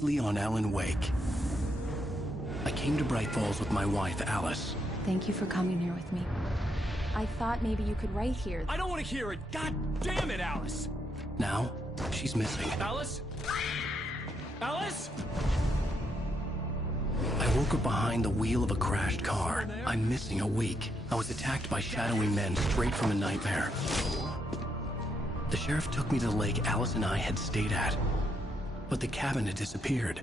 Previously on Alan Wake. I came to Bright Falls with my wife, Alice. Thank you for coming here with me. I thought maybe you could write here. I don't want to hear it! God damn it, Alice! Now, she's missing. Alice? Alice? I woke up behind the wheel of a crashed car. I'm missing a week. I was attacked by shadowy men straight from a nightmare. The sheriff took me to the lake Alice and I had stayed at. But the cabin had disappeared.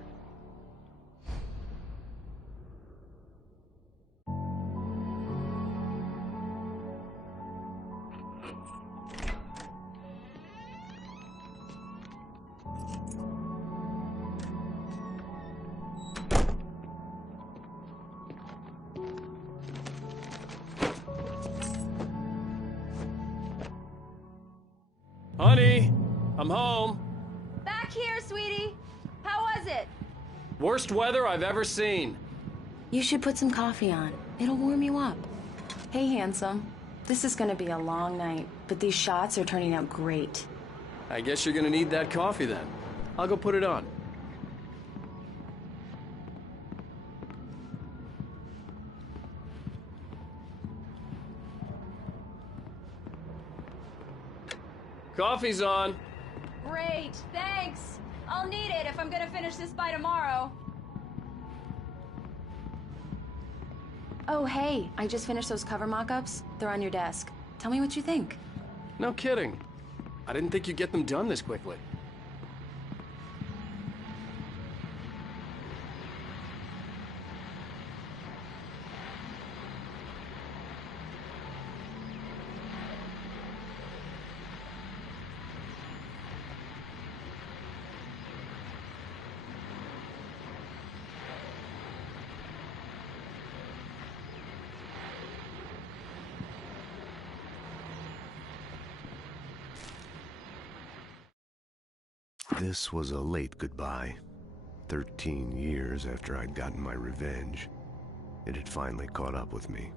Honey, I'm home. Back here, sweetie. How was it? Worst weather I've ever seen. You should put some coffee on. It'll warm you up. Hey, handsome. This is gonna be a long night, but these shots are turning out great. I guess you're gonna need that coffee then. I'll go put it on. Coffee's on. Great, thanks. I'll need it if I'm gonna finish this by tomorrow. Oh, hey, I just finished those cover mock-ups. They're on your desk. Tell me what you think. No kidding. I didn't think you'd get them done this quickly. This was a late goodbye. 13 years after I'd gotten my revenge, it had finally caught up with me.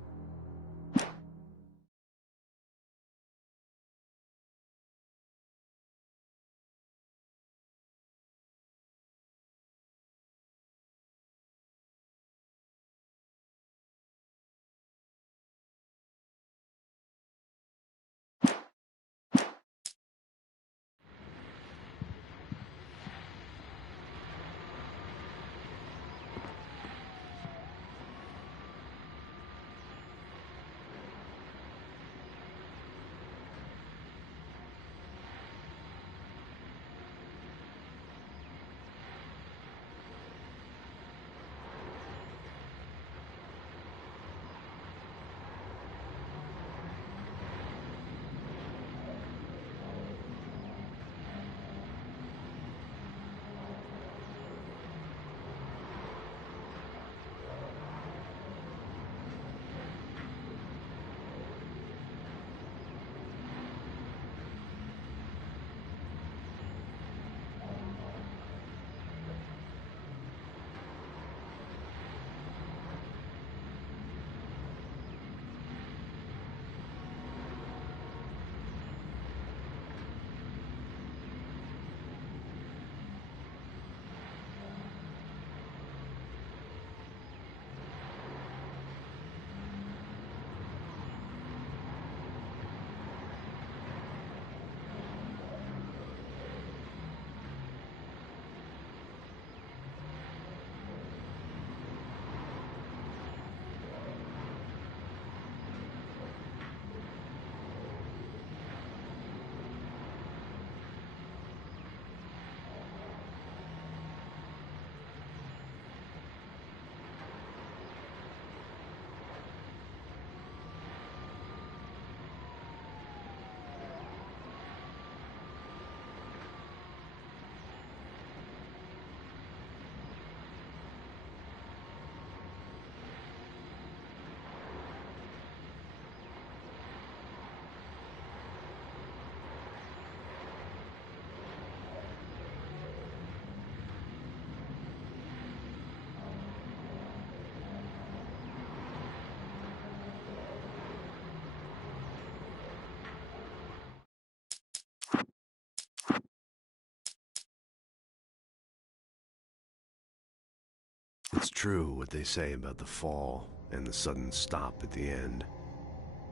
It's true what they say about the fall and the sudden stop at the end.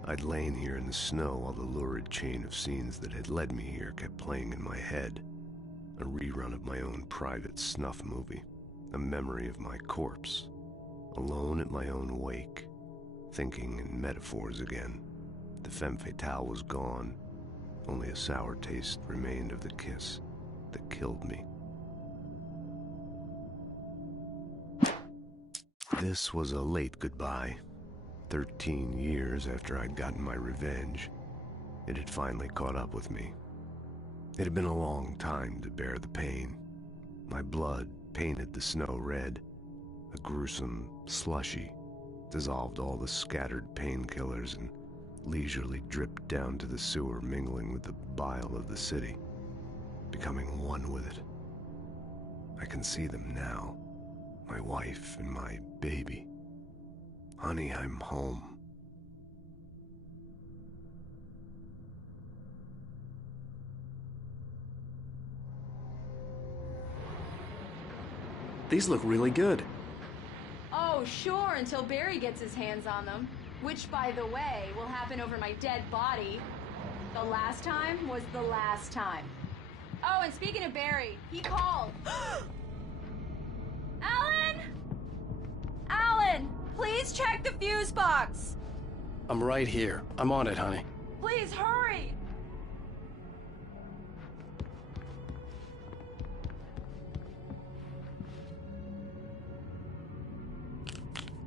I'd lain here in the snow while the lurid chain of scenes that had led me here kept playing in my head. A rerun of my own private snuff movie. A memory of my corpse. Alone at my own wake. Thinking in metaphors again. The femme fatale was gone. Only a sour taste remained of the kiss that killed me. This was a late goodbye. 13 years after I'd gotten my revenge, it had finally caught up with me. It had been a long time to bear the pain. My blood painted the snow red. A gruesome slushy dissolved all the scattered painkillers and leisurely dripped down to the sewer, mingling with the bile of the city, becoming one with it. I can see them now, my wife and my baby. Honey, I'm home. These look really good. Oh, sure, until Barry gets his hands on them. Which, by the way, will happen over my dead body. The last time was the last time. Oh, and speaking of Barry, he called. Alan! Alan! Please check the fuse box! I'm right here. I'm on it, honey. Please, hurry!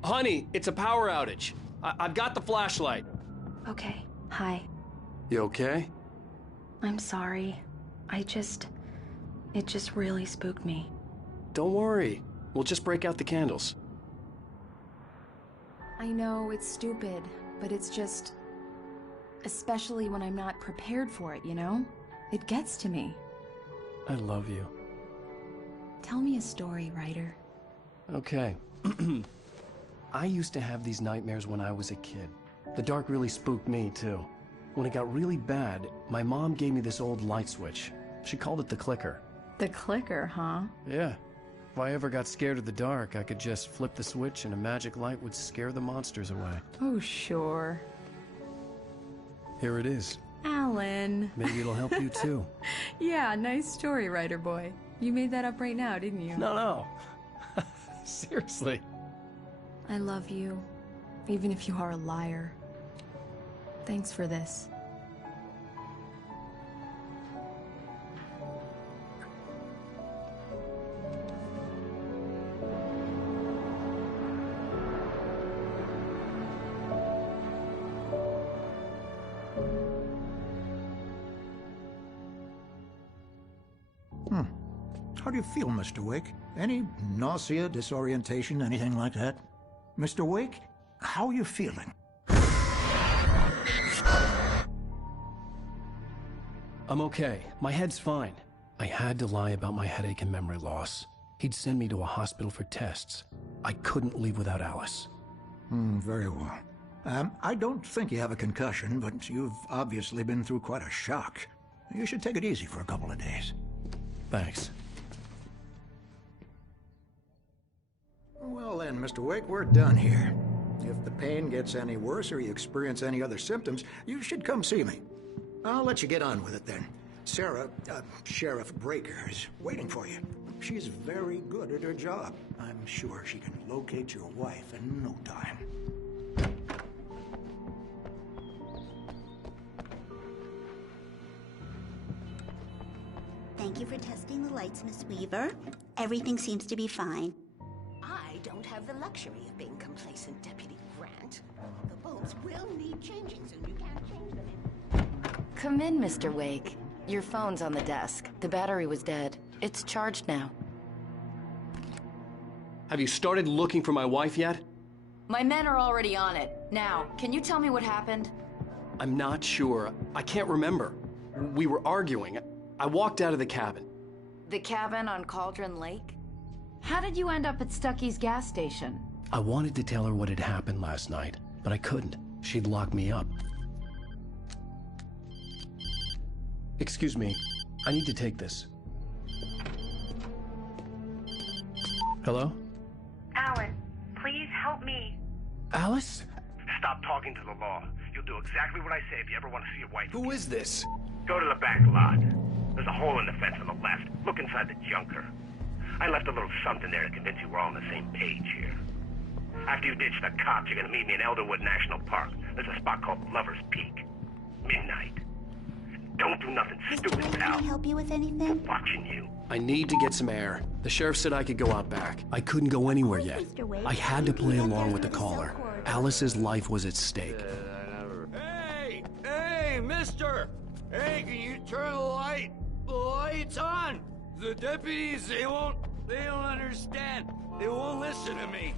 Honey, it's a power outage. I've got the flashlight. Okay, hi. You okay? I'm sorry. It just really spooked me. Don't worry. We'll just break out the candles. I know it's stupid, but it's just... especially when I'm not prepared for it, you know? It gets to me. I love you. Tell me a story, writer. Okay. I used to have these nightmares when I was a kid. The dark really spooked me, too. When it got really bad, my mom gave me this old light switch. She called it the clicker. The clicker, huh? Yeah. If I ever got scared of the dark, I could just flip the switch and a magic light would scare the monsters away. Oh, sure. Here it is. Alan. Maybe it'll help you, too. Yeah, nice story, writer boy. You made that up right now, didn't you? No. Seriously. I love you, even if you are a liar. Thanks for this. How do you feel, Mr. Wake? Any nausea, disorientation, anything like that? Mr. Wake, how are you feeling? I'm okay. My head's fine. I had to lie about my headache and memory loss. He'd send me to a hospital for tests. I couldn't leave without Alice. Very well. I don't think you have a concussion, but you've obviously been through quite a shock. You should take it easy for a couple of days. Thanks. Well then, Mr. Wake, we're done here. If the pain gets any worse or you experience any other symptoms, you should come see me. I'll let you get on with it then. Sarah, Sheriff Breaker, is waiting for you. She's very good at her job. I'm sure she can locate your wife in no time. Thank you for testing the lights, Miss Weaver. Everything seems to be fine. I don't have the luxury of being complacent, Deputy Grant. The bulbs will need changing, so you can't change them in. Come in, Mr. Wake. Your phone's on the desk. The battery was dead. It's charged now. Have you started looking for my wife yet? My men are already on it. Now, can you tell me what happened? I'm not sure. I can't remember. We were arguing. I walked out of the cabin. The cabin on Cauldron Lake? How did you end up at Stucky's gas station? I wanted to tell her what had happened last night, but I couldn't. She'd lock me up. Excuse me. I need to take this. Hello? Alan, please help me. Alice? Stop talking to the law. You'll do exactly what I say if you ever want to see your wife. Who is this? Go to the back lot. There's a hole in the fence on the left. Look inside the junker. I left a little something there to convince you we're all on the same page here. After you ditch the cops, you're gonna meet me in Elderwood National Park. There's a spot called Lover's Peak. Midnight. Don't do nothing stupid, Mr. Wayne, pal. can I help you with anything? Watching you. I need to get some air. The sheriff said I could go out back. I couldn't go anywhere yet. Mr. Wade, I had to you can play head along down with the to the cell caller. corridor. Alice's life was at stake. Hey! Hey, mister! Hey, can you turn the light? The light's on! The deputies, they don't understand. They won't listen to me.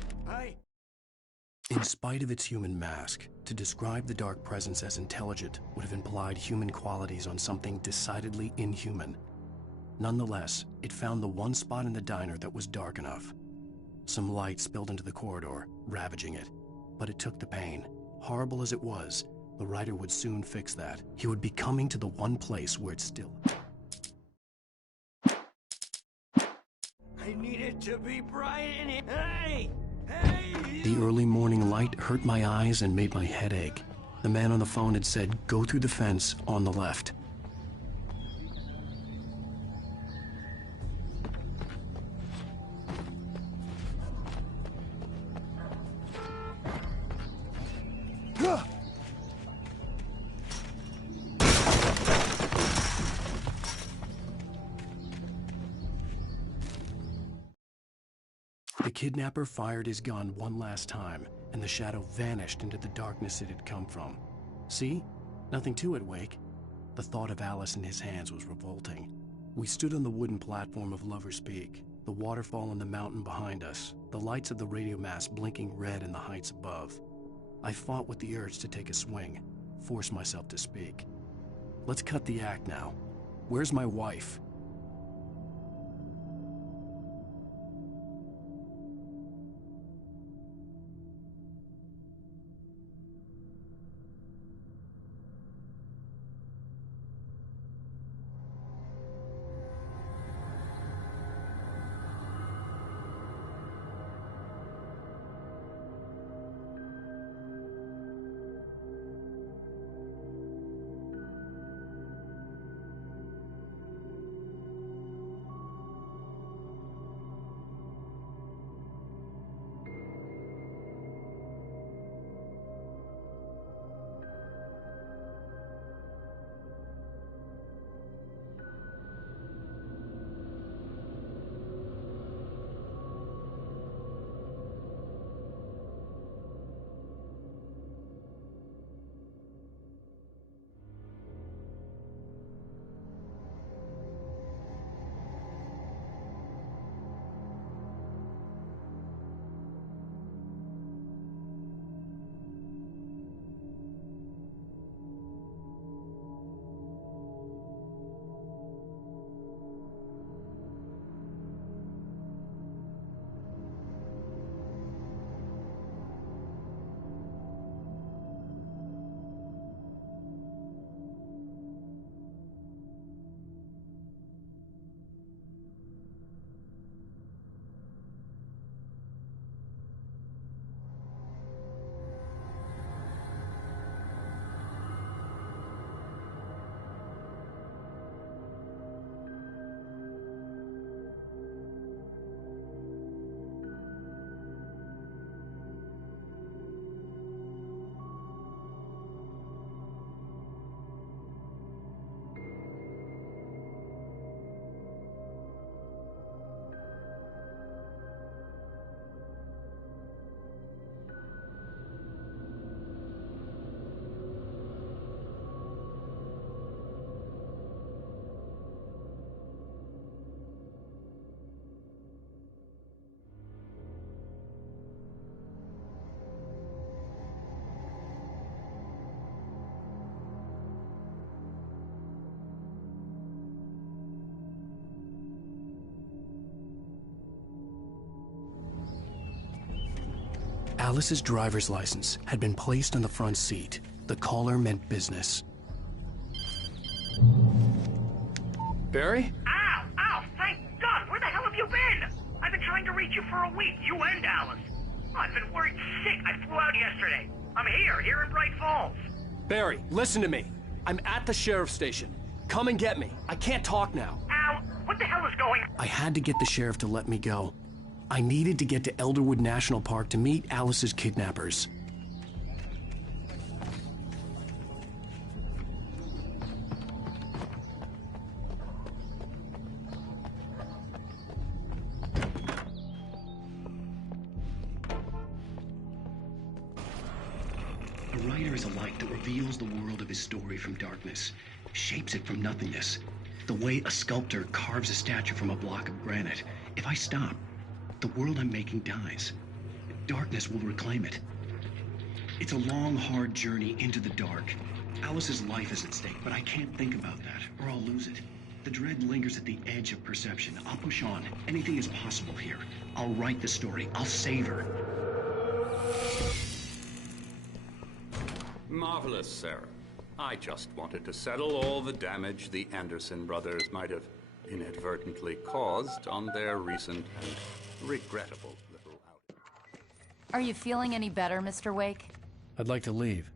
In spite of its human mask, to describe the Dark Presence as intelligent would have implied human qualities on something decidedly inhuman. Nonetheless, it found the one spot in the diner that was dark enough. Some light spilled into the corridor, ravaging it. But it took the pain. Horrible as it was, the writer would soon fix that. He would be coming to the one place where it's still... I need it to be bright in here. Hey! Hey! The early morning light hurt my eyes and made my head ache. The man on the phone had said, "Go through the fence on the left." The kidnapper fired his gun one last time, and the shadow vanished into the darkness it had come from. See? Nothing to it, Wake. The thought of Alice in his hands was revolting. We stood on the wooden platform of Lover's Peak, the waterfall on the mountain behind us, the lights of the radio mast blinking red in the heights above. I fought with the urge to take a swing, force myself to speak. Let's cut the act now. Where's my wife? Alice's driver's license had been placed on the front seat. The caller meant business. Barry? Ow! Ow! Thank God! Where the hell have you been? I've been trying to reach you for a week, you and Alice. I've been worried sick. I flew out yesterday. I'm here in Bright Falls. Barry, listen to me. I'm at the sheriff's station. Come and get me. I can't talk now. Al, what the hell is going on? I had to get the sheriff to let me go. I needed to get to Elderwood National Park to meet Alice's kidnappers. A writer is a light that reveals the world of his story from darkness, shapes it from nothingness. The way a sculptor carves a statue from a block of granite. If I stop, the world I'm making dies. Darkness will reclaim it. It's a long, hard journey into the dark. Alice's life is at stake, but I can't think about that, or I'll lose it. The dread lingers at the edge of perception. I'll push on. Anything is possible here. I'll write the story. I'll save her. Marvelous, Sarah. I just wanted to settle all the damage the Anderson brothers might have inadvertently caused on their recent and regrettable little outing. Are you feeling any better, Mr. Wake? I'd like to leave.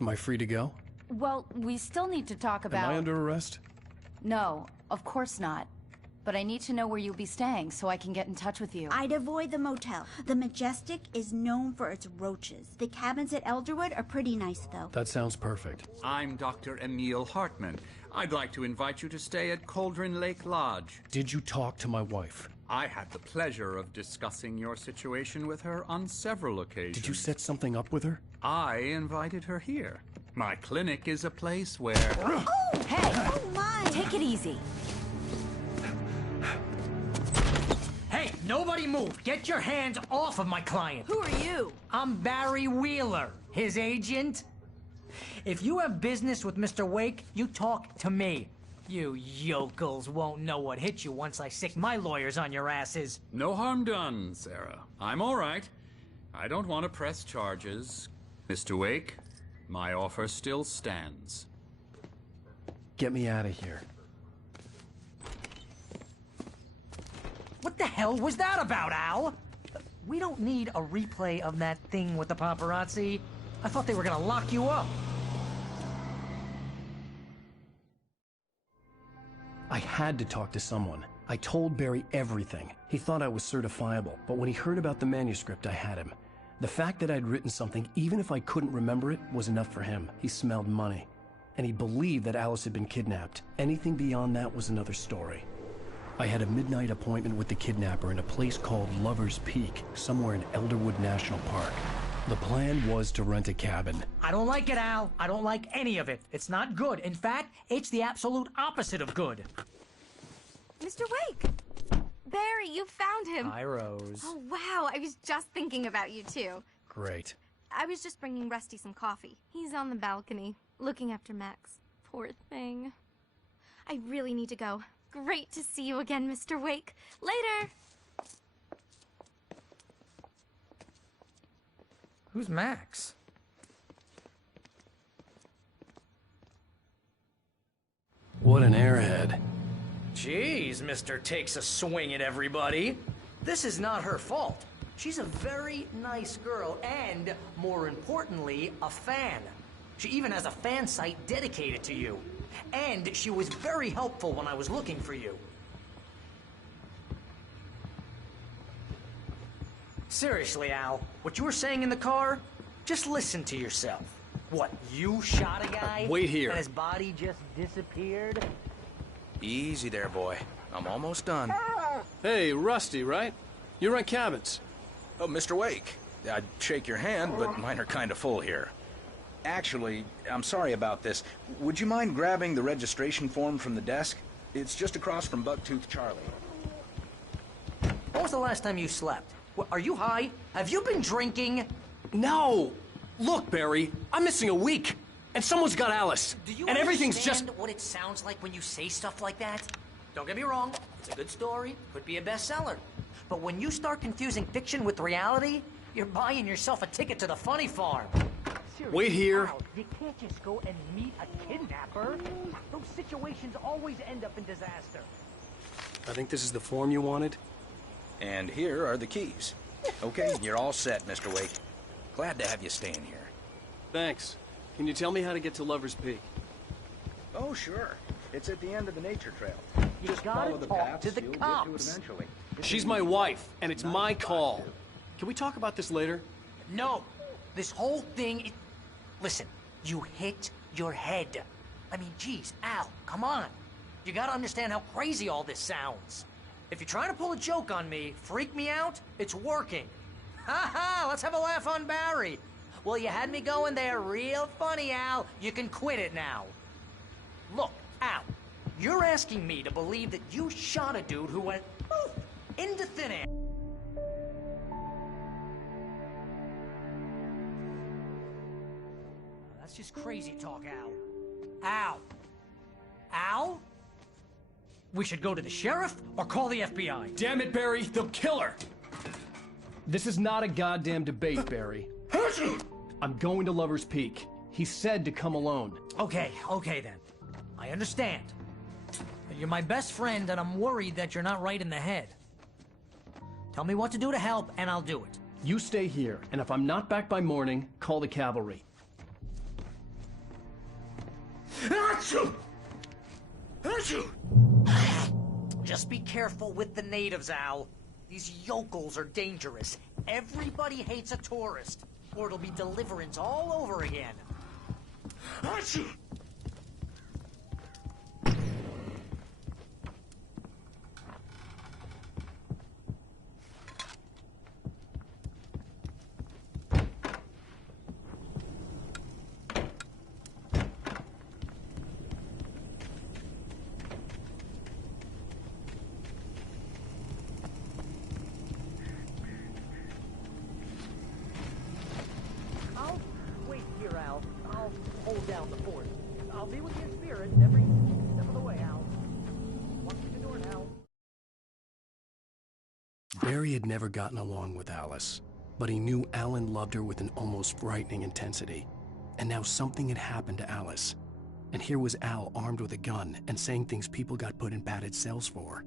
Am I free to go? Well, we still need to talk about... Am I under arrest? No, of course not. But I need to know where you'll be staying so I can get in touch with you. I'd avoid the motel. The Majestic is known for its roaches. The cabins at Elderwood are pretty nice, though. That sounds perfect. I'm Dr. Emil Hartman. I'd like to invite you to stay at Cauldron Lake Lodge. Did you talk to my wife? I had the pleasure of discussing your situation with her on several occasions. Did you set something up with her? I invited her here. My clinic is a place where... Oh! Hey! Oh, my! Take it easy. Hey, nobody move! Get your hands off of my client! Who are you? I'm Barry Wheeler, his agent. If you have business with Mr. Wake, you talk to me. You yokels won't know what hit you once I sick my lawyers on your asses. No harm done, Sarah. I'm all right. I don't want to press charges. Mr. Wake, my offer still stands. Get me out of here. What the hell was that about, Al? We don't need a replay of that thing with the paparazzi. I thought they were gonna lock you up. I had to talk to someone. I told Barry everything. He thought I was certifiable, but when he heard about the manuscript, I had him. The fact that I'd written something, even if I couldn't remember it, was enough for him. He smelled money. And he believed that Alice had been kidnapped. Anything beyond that was another story. I had a midnight appointment with the kidnapper in a place called Lover's Peak, somewhere in Elderwood National Park. The plan was to rent a cabin. I don't like it, Al. I don't like any of it. It's not good. In fact, it's the absolute opposite of good. Mr. Wake! Barry, you found him! Hi, Rose. Oh, wow. I was just thinking about you, too. Great. I was just bringing Rusty some coffee. He's on the balcony, looking after Max. Poor thing. I really need to go. Great to see you again, Mr. Wake. Later! Who's Max? What an airhead. Jeez, Mr. Takes a swing at everybody. This is not her fault. She's a very nice girl and, more importantly, a fan. She even has a fan site dedicated to you. And she was very helpful when I was looking for you. Seriously, Al, what you were saying in the car, just listen to yourself. What, you shot a guy? Wait here. And his body just disappeared? Easy there, boy. I'm almost done. Hey, Rusty, right? You rent cabins. Oh, Mr. Wake. I'd shake your hand, but mine are kind of full here. Actually, I'm sorry about this. Would you mind grabbing the registration form from the desk? It's just across from Bucktooth Charlie. When was the last time you slept? What, are you high? Have you been drinking? No! Look, Barry, I'm missing a week. And someone's got Alice. Do you and everything's just... understand what it sounds like when you say stuff like that? Don't get me wrong. It's a good story. Could be a bestseller. But when you start confusing fiction with reality, you're buying yourself a ticket to the funny farm. Seriously, wait here. Al, you can't just go and meet a kidnapper. Those situations always end up in disaster. I think this is the form you wanted. And here are the keys. Okay, you're all set, Mr. Wake. Glad to have you staying here. Thanks. Can you tell me how to get to Lover's Peak? Oh, sure. It's at the end of the nature trail. You just follow the paths, to the you'll cops. get to it eventually. She's my wife, and it's my call. Can we talk about this later? No. This whole thing... Listen, you hit your head. I mean, geez, Al, come on. You gotta understand how crazy all this sounds. If you're trying to pull a joke on me, freak me out, it's working. Ha ha, let's have a laugh on Barry. Well, you had me going there real funny, Al. You can quit it now. Look, Al, you're asking me to believe that you shot a dude who went poof into thin air. That's just crazy talk, Al. Al. Al? We should go to the sheriff or call the FBI. Damn it, Barry, they'll kill her! This is not a goddamn debate, Barry. I'm going to Lover's Peak. He said to come alone. Okay then. I understand. You're my best friend, and I'm worried that you're not right in the head. Tell me what to do to help, and I'll do it. You stay here, and if I'm not back by morning, call the cavalry. Achoo! Achoo! Just be careful with the natives, Al. These yokels are dangerous. Everybody hates a tourist, or it'll be Deliverance all over again. Achoo! I'll wait here, Al. I'll hold down the fort. I'll be with you in spirit every step of the way, Al. Watch the door, Al. Barry had never gotten along with Alice, but he knew Alan loved her with an almost frightening intensity. And now something had happened to Alice. And here was Al armed with a gun and saying things people got put in padded cells for.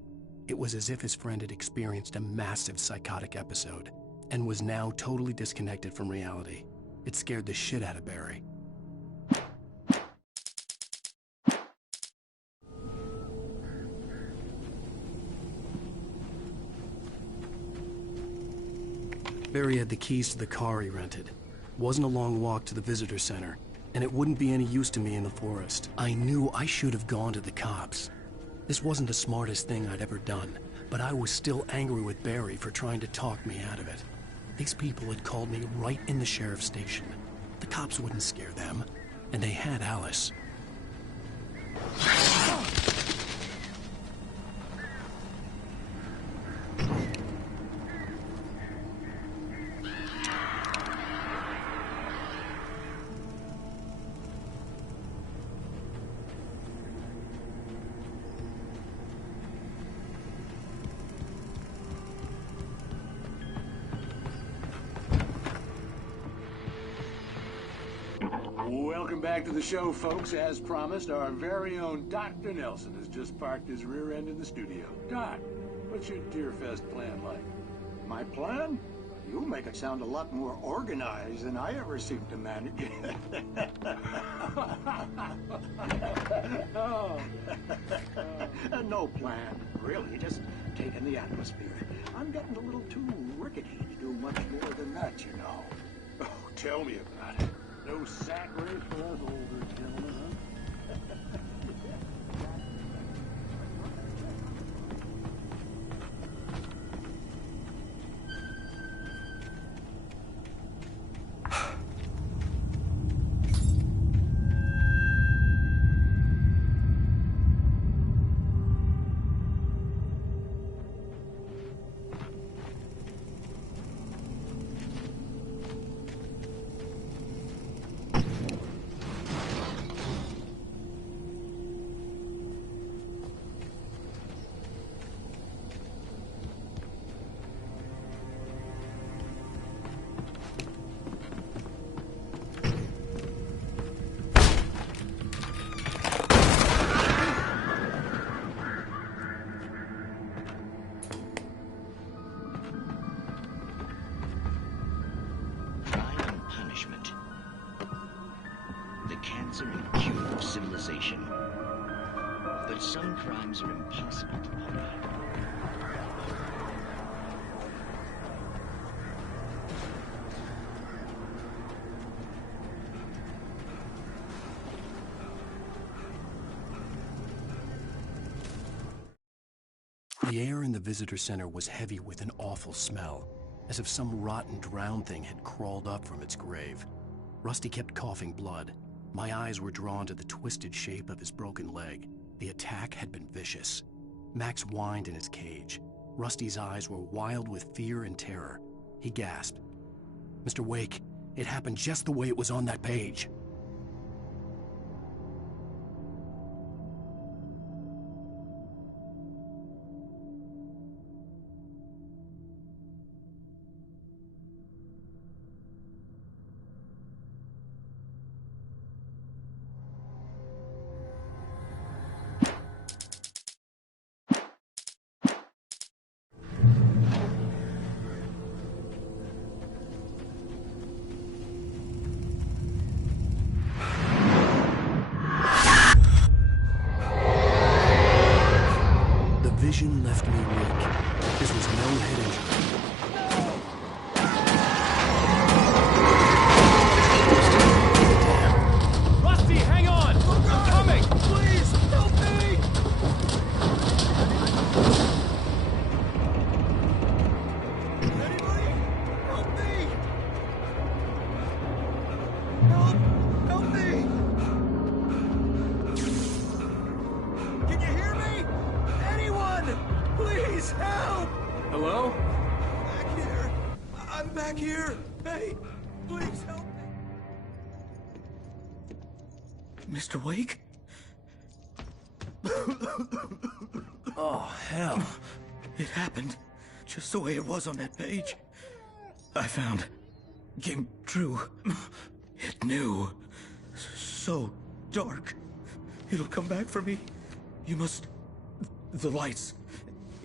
It was as if his friend had experienced a massive psychotic episode and was now totally disconnected from reality. It scared the shit out of Barry. Barry had the keys to the car he rented. Wasn't a long walk to the visitor center, and it wouldn't be any use to me in the forest. I knew I should have gone to the cops. This wasn't the smartest thing I'd ever done, but I was still angry with Barry for trying to talk me out of it. These people had called me right in the sheriff's station. The cops wouldn't scare them, and they had Alice. Welcome back to the show, folks. As promised, our very own Dr. Nelson has just parked his rear end in the studio. Doc, what's your Deerfest plan like? My plan? You make it sound a lot more organized than I ever seem to manage. No plan, really, just taking the atmosphere. I'm getting a little too rickety to do much more than that, you know. Oh, tell me about it. No sack race for us older gentlemen, huh? the cancer and cure of civilization. But some crimes are impossible to put out. The air in the visitor center was heavy with an awful smell, as if some rotten drowned thing had crawled up from its grave. Rusty kept coughing blood. My eyes were drawn to the twisted shape of his broken leg. The attack had been vicious. Max whined in his cage. Rusty's eyes were wild with fear and terror. He gasped. "Mr. Wake, it happened just the way it was on that page." Vision left me weak. This was no head injury. Rusty, hang on! I'm coming! Please, help me! Anybody? Help me! Help me! Can you hear me? Anyone! Please, help! Hello? Back here. I'm back here. Hey, please help me. Mr. Wake? Oh, hell. It happened just the way it was on that page. I found. Came true. It knew. So dark. It'll come back for me. You must... The lights.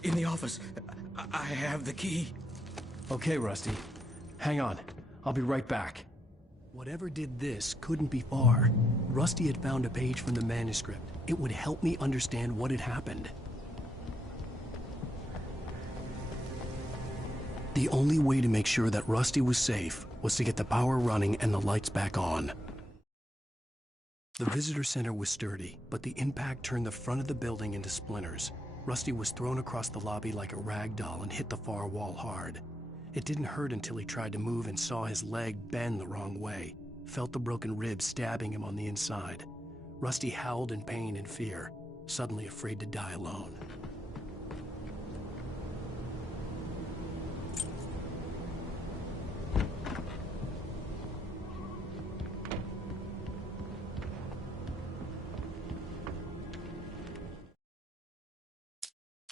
In the office. I have the key. Okay, Rusty. Hang on. I'll be right back. Whatever did this couldn't be far. Rusty had found a page from the manuscript. It would help me understand what had happened. The only way to make sure that Rusty was safe was to get the power running and the lights back on. The visitor center was sturdy, but the impact turned the front of the building into splinters. Rusty was thrown across the lobby like a rag doll and hit the far wall hard. It didn't hurt until he tried to move and saw his leg bend the wrong way, felt the broken ribs stabbing him on the inside. Rusty howled in pain and fear, suddenly afraid to die alone.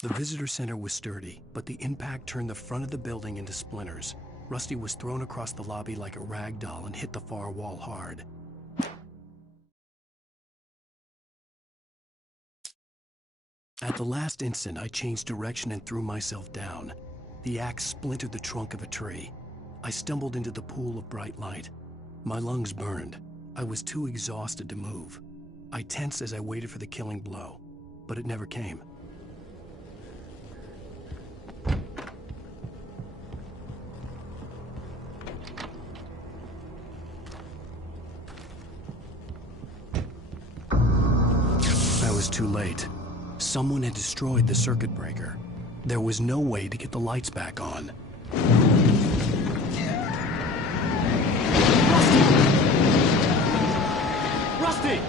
The visitor center was sturdy, but the impact turned the front of the building into splinters. Rusty was thrown across the lobby like a rag doll and hit the far wall hard. At the last instant, I changed direction and threw myself down. The axe splintered the trunk of a tree. I stumbled into the pool of bright light. My lungs burned. I was too exhausted to move. I tensed as I waited for the killing blow, but it never came. Too late. Someone had destroyed the circuit breaker. There was no way to get the lights back on. Rusty!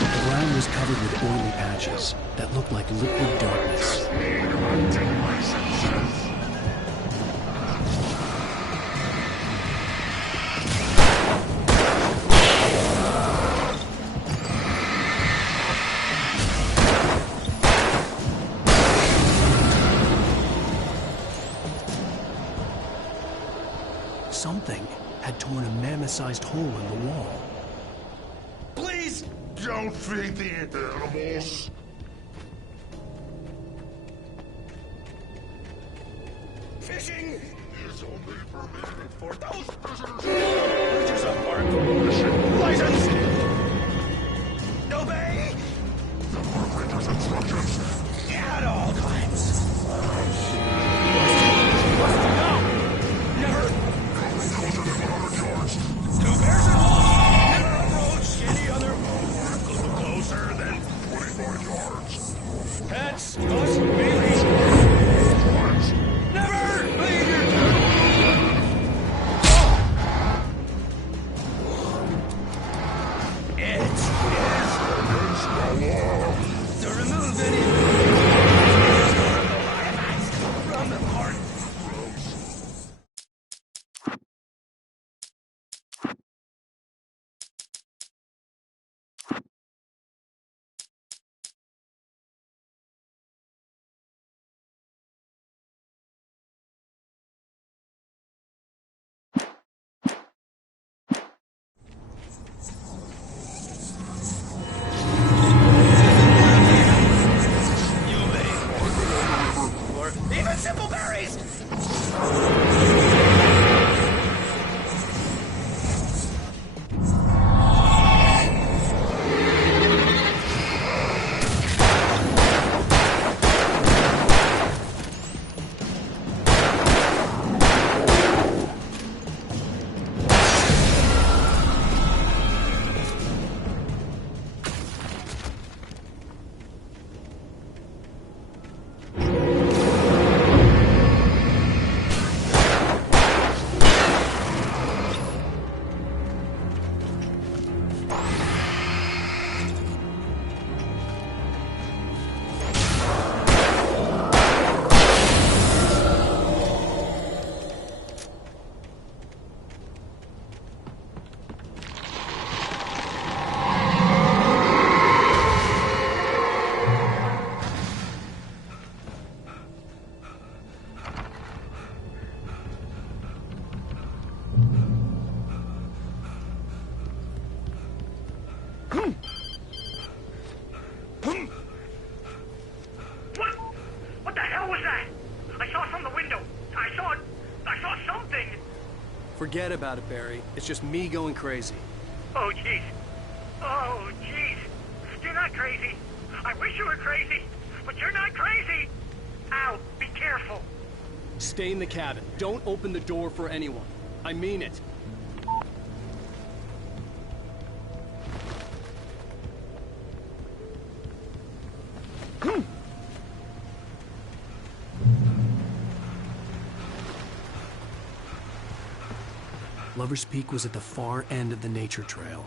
The ground was covered with oily patches that looked like liquid darkness. Something had torn a mammoth-sized hole in the wall. Please don't feed the animals. Fishing is only permitted for those visitors. poisons! Obey! Instructions. At all times. Never. Two bears and wolves. Never approach any other. Closer than 25 yards. Pets must be released. Never leave your It is to remove any from the heart. Even simple berries! What the hell was that? I saw from the window. I saw something. Forget about it, Barry. It's just me going crazy. Oh, jeez. Oh, jeez. You're not crazy. I wish you were crazy, but you're not crazy. Ow, be careful. Stay in the cabin. Don't open the door for anyone. I mean it. Lover's Peak was at the far end of the nature trail.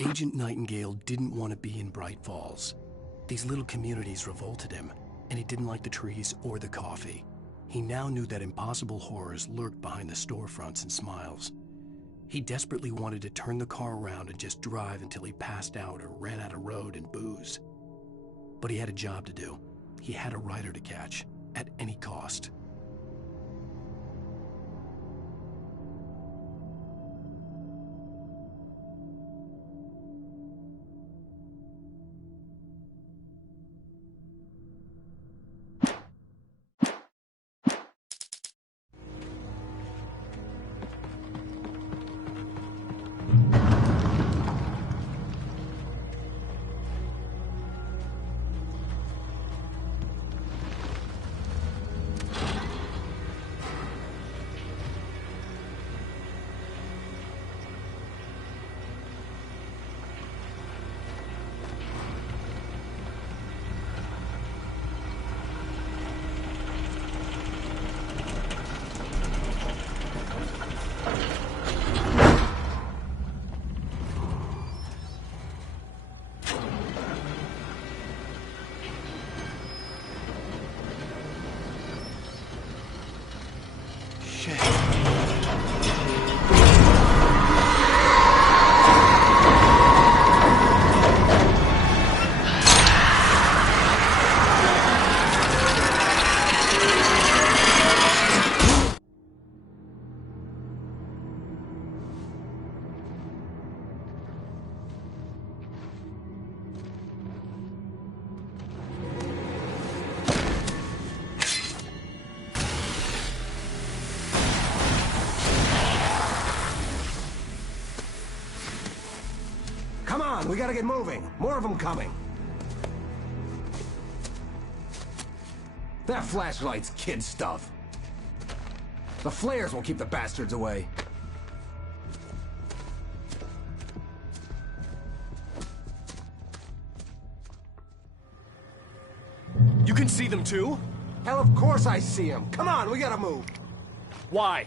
Agent Nightingale didn't want to be in Bright Falls. These little communities revolted him, and he didn't like the trees or the coffee. He now knew that impossible horrors lurked behind the storefronts and smiles. He desperately wanted to turn the car around and just drive until he passed out or ran out of road and booze. But he had a job to do. He had a rider to catch, at any cost. We gotta get moving. More of them coming. That flashlight's kid stuff. The flares won't keep the bastards away. You can see them too? Hell, of course I see them. Come on, we gotta move. Why?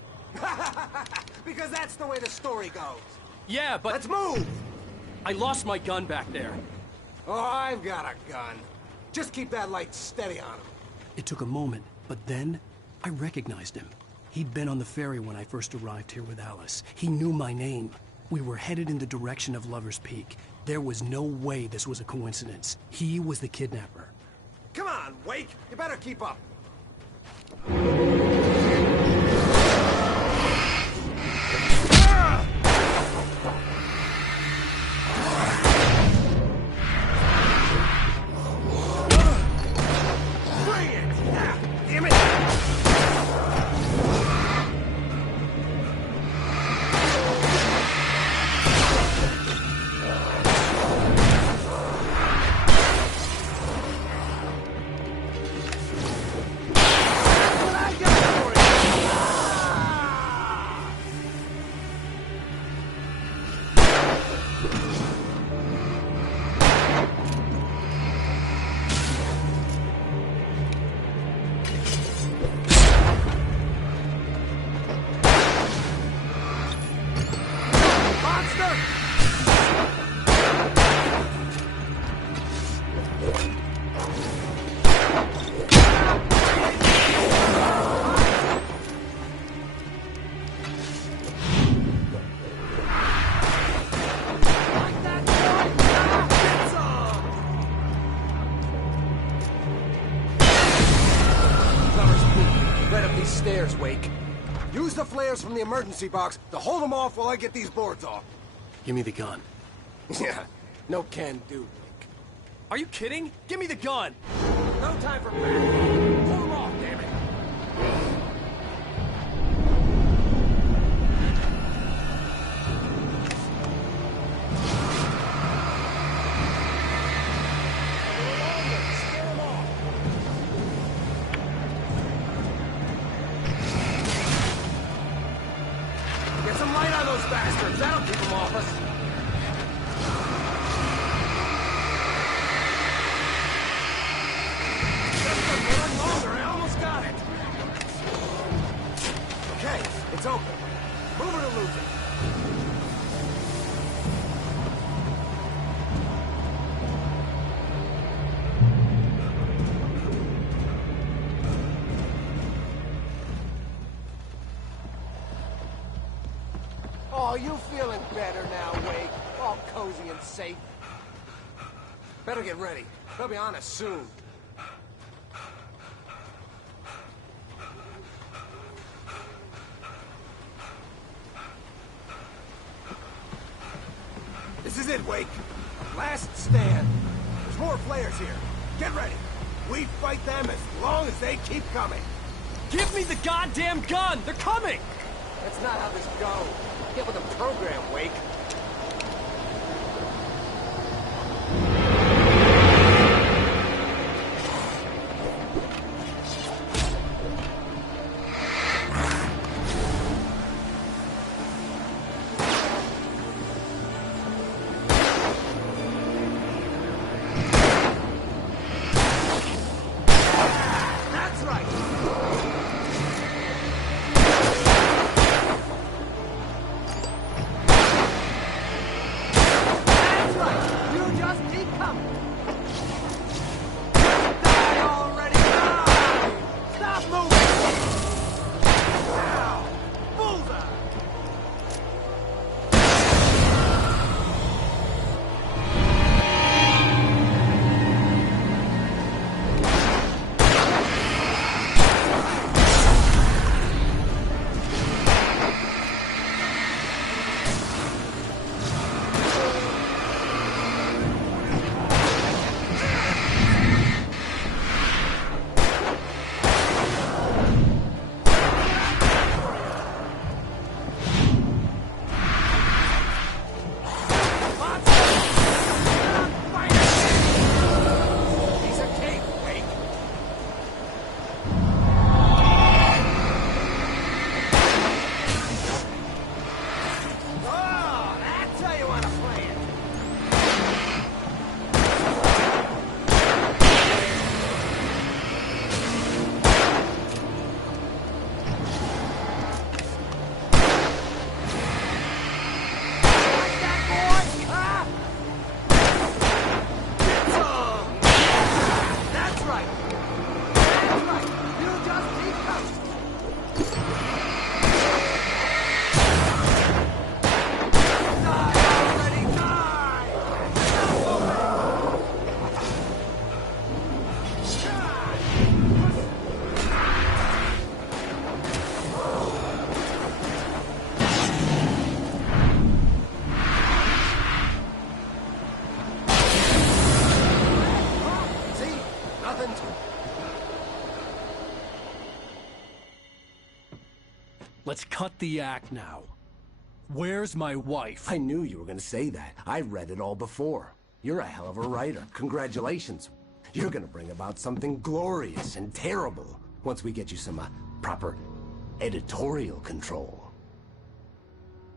Because that's the way the story goes. Yeah, but... Let's move! I lost my gun back there. Oh, I've got a gun. Just keep that light steady on him. It took a moment, but then I recognized him. He'd been on the ferry when I first arrived here with Alice. He knew my name. We were headed in the direction of Lover's Peak. There was no way this was a coincidence. He was the kidnapper. Come on, Wake! You better keep up. Stairs, Wake. Use the flares from the emergency box to hold them off while I get these boards off. Give me the gun. Yeah, no can do, Wake. Are you kidding? Give me the gun! No time for back. Pull them off, damn it. Bastards, that'll keep them off us. Just a little longer, I almost got it. Okay, it's open. Move it or lose it. You feeling better now, Wake? All cozy and safe? Better get ready. They'll be on us soon. This is it, Wake. Last stand. There's more flares here. Get ready. We fight them as long as they keep coming. Give me the goddamn gun! They're coming! That's not how this goes. Get with the program, Wake. Let's cut the act now. Where's my wife? I knew you were gonna say that. I read it all before. You're a hell of a writer. Congratulations. You're gonna bring about something glorious and terrible once we get you some proper editorial control.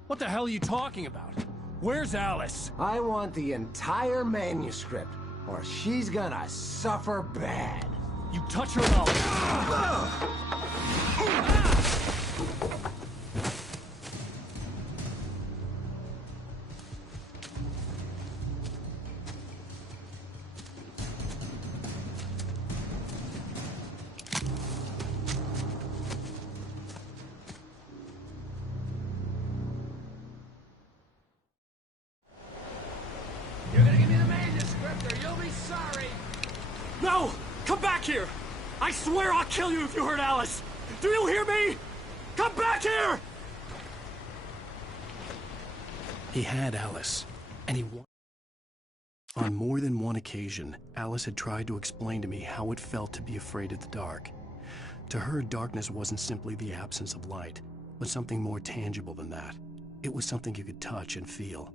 What the hell are you talking about? Where's Alice? I want the entire manuscript, or she's gonna suffer bad. You touch her and I'll... You're gonna give me the manuscript or you'll be sorry! No! Come back here! I swear I'll kill you if you hurt Alice! Do you hear me? Come back here! He had Alice, and he wanted... On more than one occasion, Alice had tried to explain to me how it felt to be afraid of the dark. To her, darkness wasn't simply the absence of light, but something more tangible than that. It was something you could touch and feel.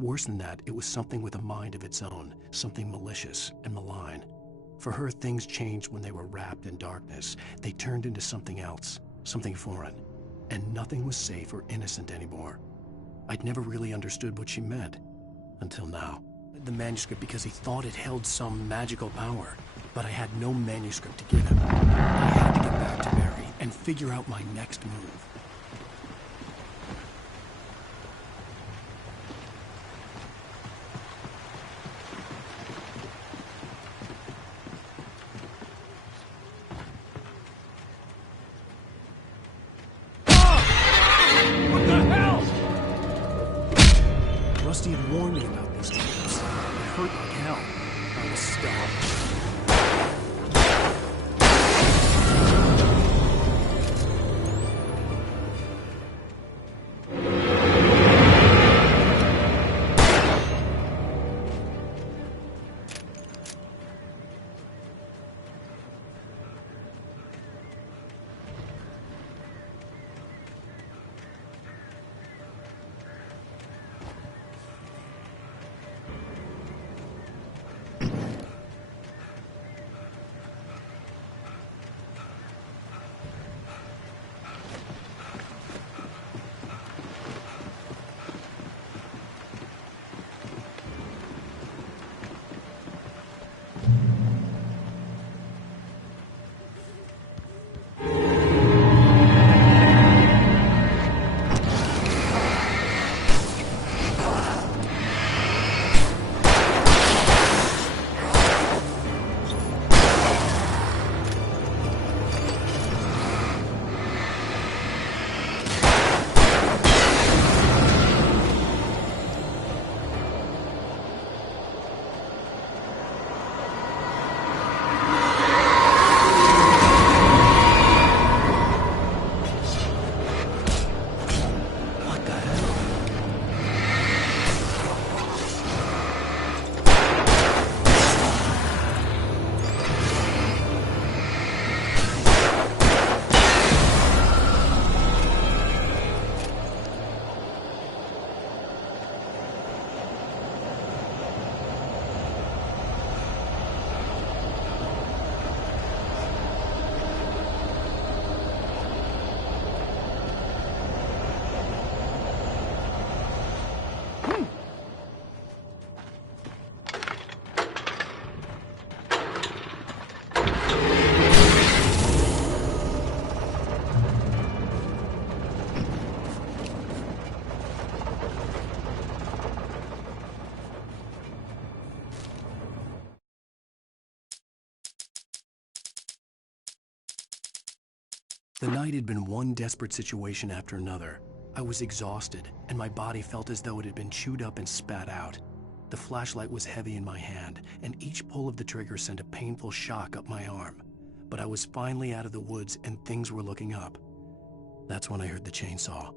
Worse than that, it was something with a mind of its own, something malicious and malign. For her, things changed when they were wrapped in darkness. They turned into something else, something foreign. And nothing was safe or innocent anymore. I'd never really understood what she meant, until now. The manuscript because he thought it held some magical power, but I had no manuscript to give him. I had to get back to Barry and figure out my next move. What the hell? hurt like hell. I was stuck. The night had been one desperate situation after another. I was exhausted, and my body felt as though it had been chewed up and spat out. The flashlight was heavy in my hand, and each pull of the trigger sent a painful shock up my arm. But I was finally out of the woods, and things were looking up. That's when I heard the chainsaw.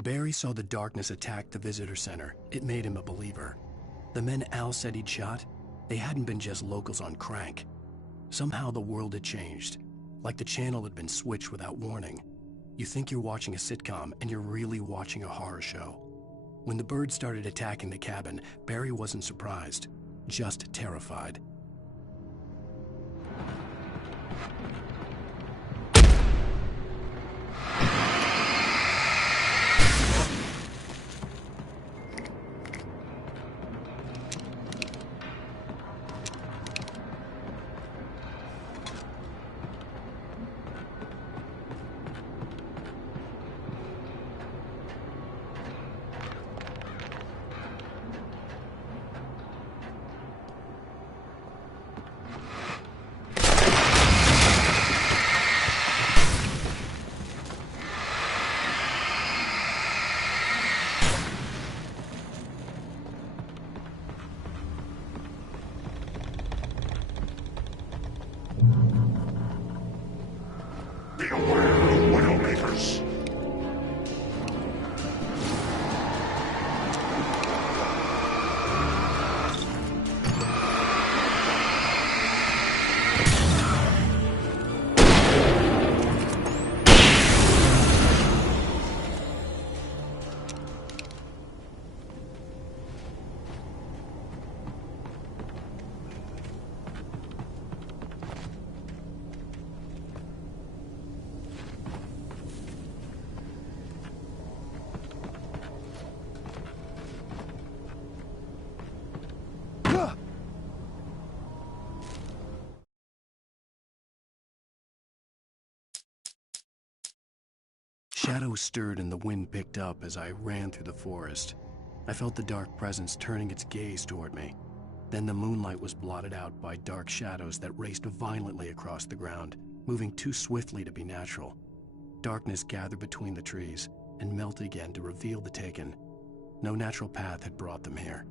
When Barry saw the darkness attack the visitor center, it made him a believer. The men Al said he'd shot, they hadn't been just locals on crank. Somehow the world had changed, like the channel had been switched without warning. You think you're watching a sitcom, and you're really watching a horror show. When the birds started attacking the cabin, Barry wasn't surprised, just terrified. Shadows stirred and the wind picked up as I ran through the forest. I felt the dark presence turning its gaze toward me. Then the moonlight was blotted out by dark shadows that raced violently across the ground, moving too swiftly to be natural. Darkness gathered between the trees and melted again to reveal the Taken. No natural path had brought them here.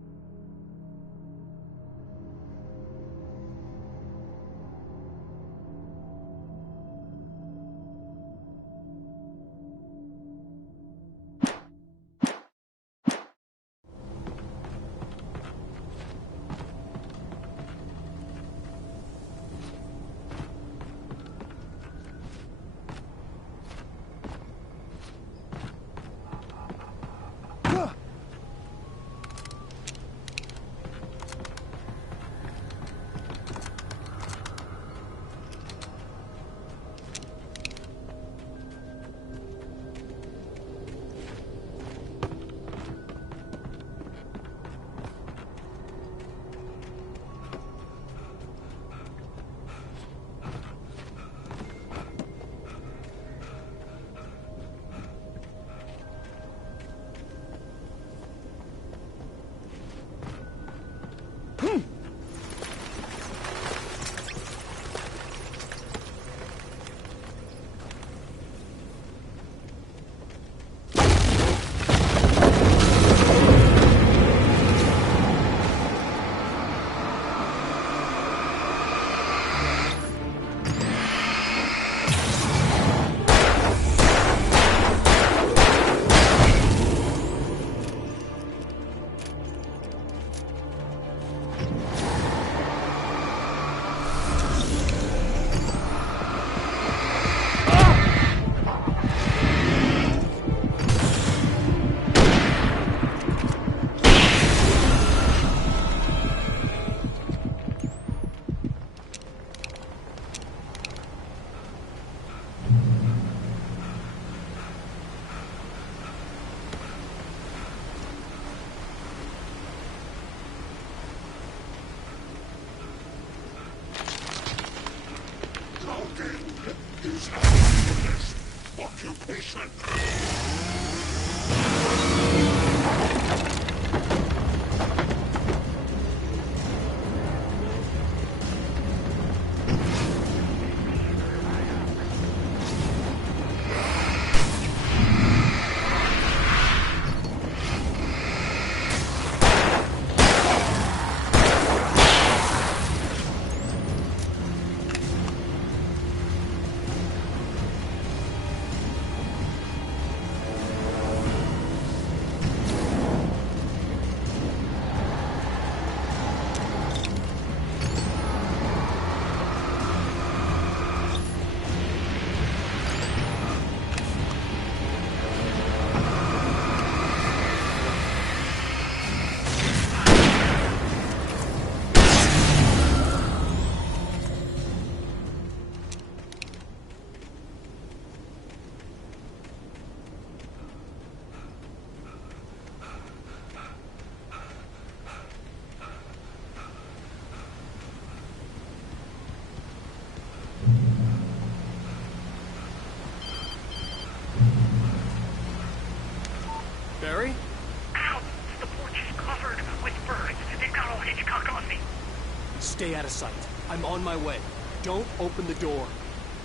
Stay out of sight. I'm on my way. Don't open the door.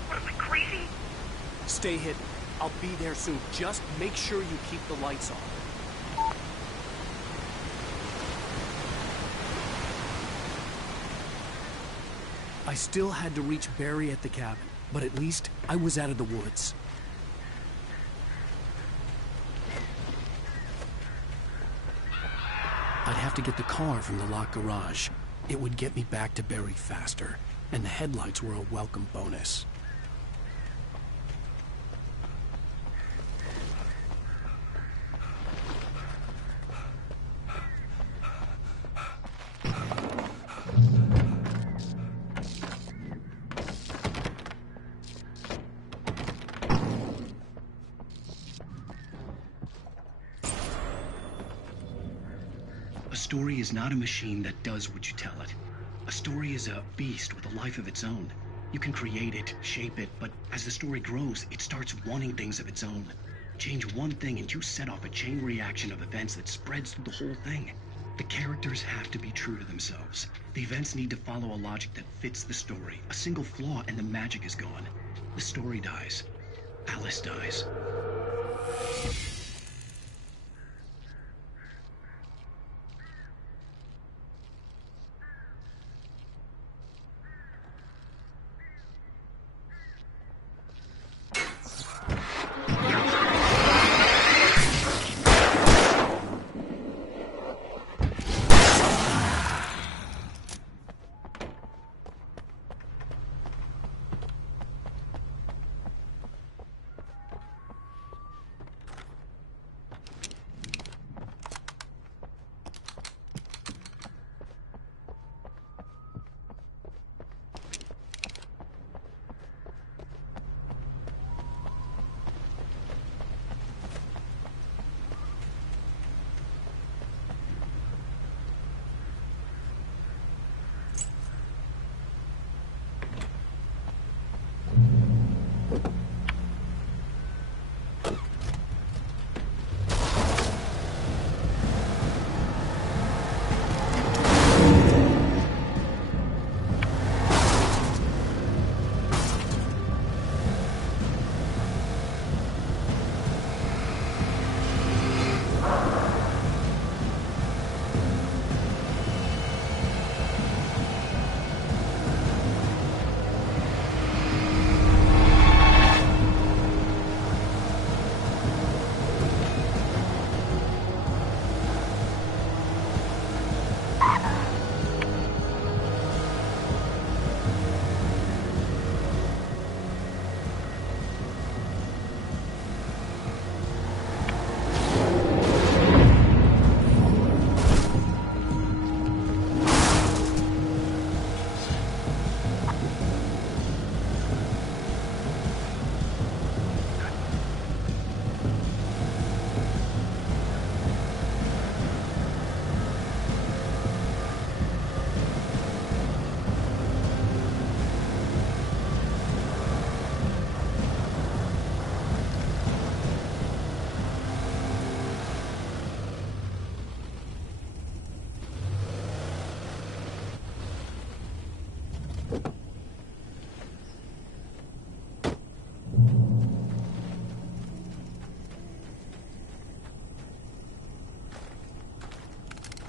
What am I, crazy? Stay hidden. I'll be there soon. Just make sure you keep the lights on. I still had to reach Barry at the cabin, but at least I was out of the woods. I'd have to get the car from the locked garage. It would get me back to Barry faster, and the headlights were a welcome bonus. A story is not a machine that does what you tell it. A story is a beast with a life of its own. You can create it, shape it, but as the story grows, it starts wanting things of its own. Change one thing and you set off a chain reaction of events that spreads through the whole thing. The characters have to be true to themselves. The events need to follow a logic that fits the story. A single flaw and the magic is gone. The story dies. Alice dies.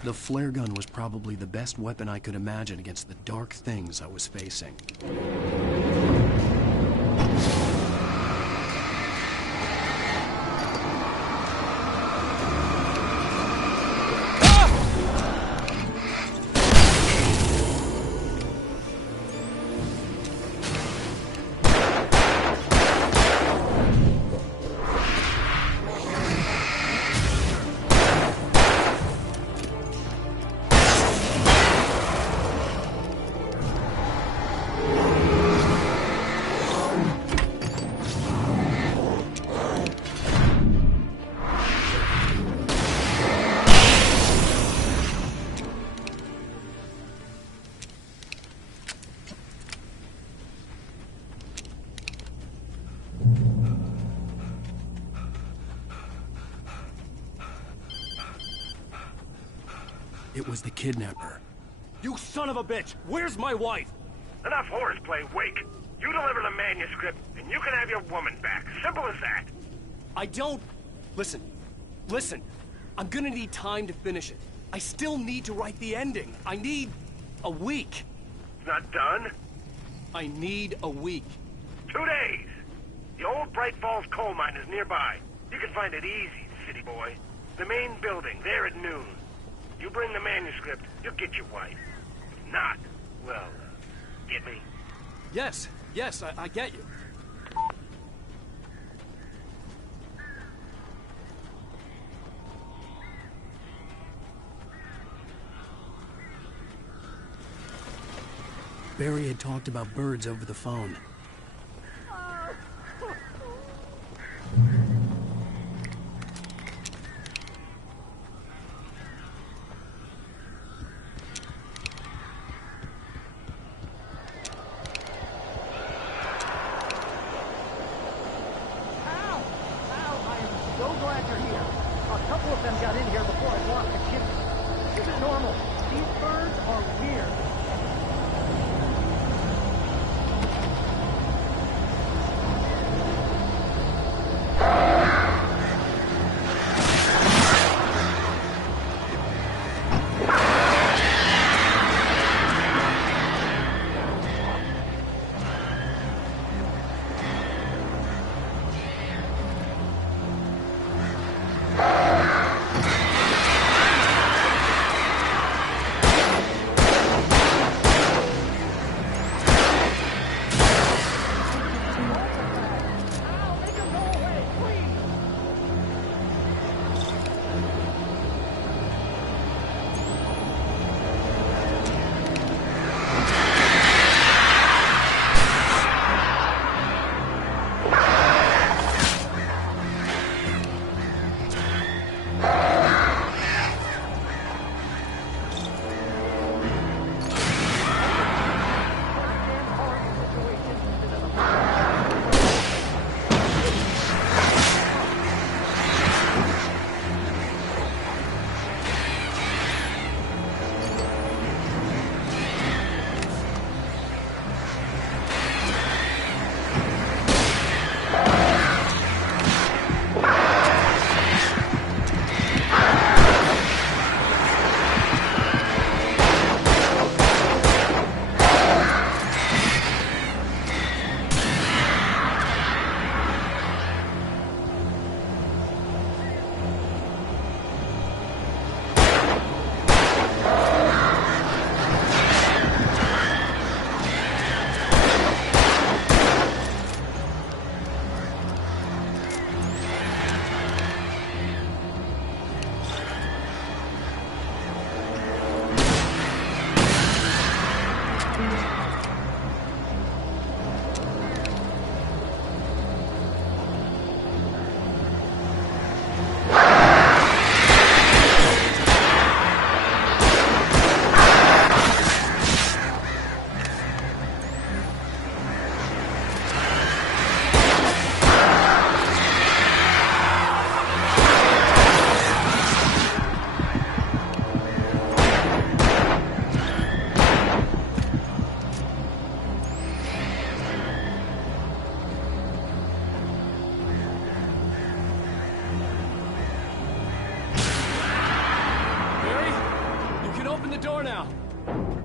The flare gun was probably the best weapon I could imagine against the dark things I was facing. It was the kidnapper. You son of a bitch! Where's my wife? Enough horseplay, Wake. You deliver the manuscript, and you can have your woman back. Simple as that. I don't... Listen. I'm gonna need time to finish it. I still need to write the ending. I need... a week. It's not done? I need a week. 2 days. The old Bright Falls coal mine is nearby. You can find it easy, city boy. The main building, there at noon. You bring the manuscript, you'll get your wife. If not, well, get me? Yes, I get you. Barry had talked about birds over the phone.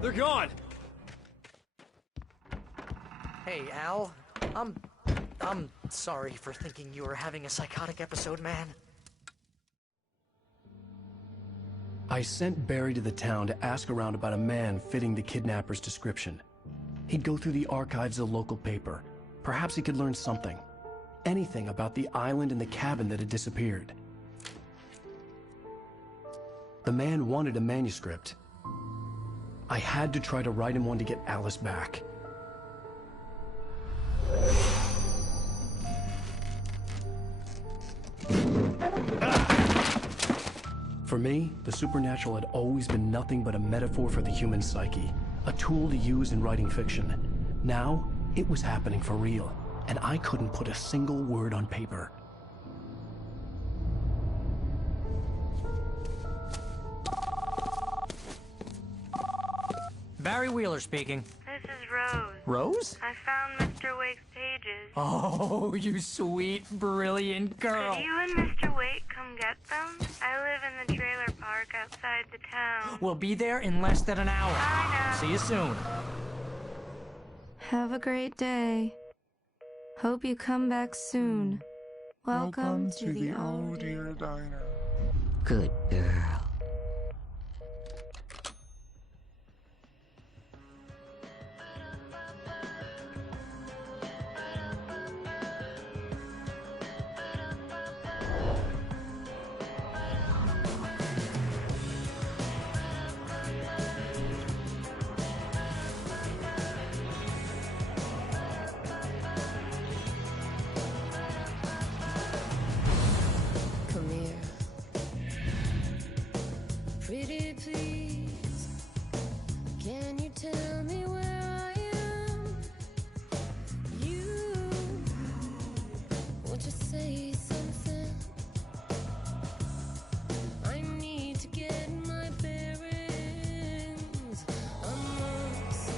They're gone! Hey, Al. I'm sorry for thinking you were having a psychotic episode, man. I sent Barry to the town to ask around about a man fitting the kidnapper's description. He'd go through the archives of the local paper. Perhaps he could learn something. Anything about the island and the cabin that had disappeared. The man wanted a manuscript. I had to try to write him one to get Alice back. For me, the supernatural had always been nothing but a metaphor for the human psyche, a tool to use in writing fiction. Now, it was happening for real, and I couldn't put a single word on paper. Barry Wheeler speaking. This is Rose. Rose? I found Mr. Wake's pages. Oh, you sweet, brilliant girl. Could you and Mr. Wake come get them? I live in the trailer park outside the town. We'll be there in less than an hour. Bye now. See you soon. Have a great day. Hope you come back soon. Welcome to the Oh Dear Diner. Good girl. Come here. Pretty please, can you tell me where I am? You, won't you say something? I need to get my bearings amongst,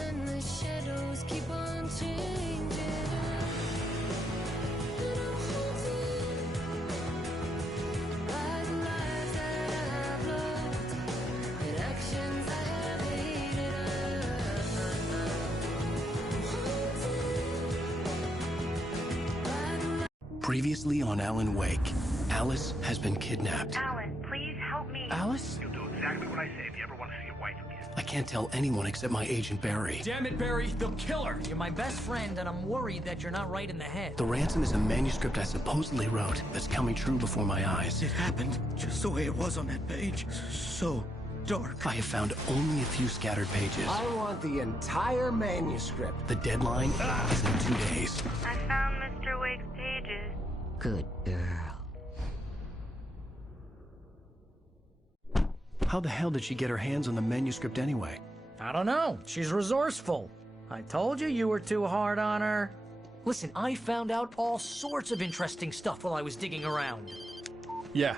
and the shadows keep on changing. And I'm haunted by the lives that I've loved and actions I have hated. Previously on Alan Wake, Alice has been kidnapped. Alan, please help me. Alice? You'll do exactly what I say if you ever want to see your wife again. I can't tell anyone except my agent Barry. Damn it, Barry, they'll kill her. You're my best friend, and I'm worried that you're not right in the head. The ransom is a manuscript I supposedly wrote that's coming true before my eyes. It happened just the way it was on that page. So dark. I have found only a few scattered pages. I want the entire manuscript. The deadline is in 2 days. I found Mr. Wake's pages. Good girl. How the hell did she get her hands on the manuscript anyway? I don't know. She's resourceful. I told you you were too hard on her. Listen, I found out all sorts of interesting stuff while I was digging around. Yeah.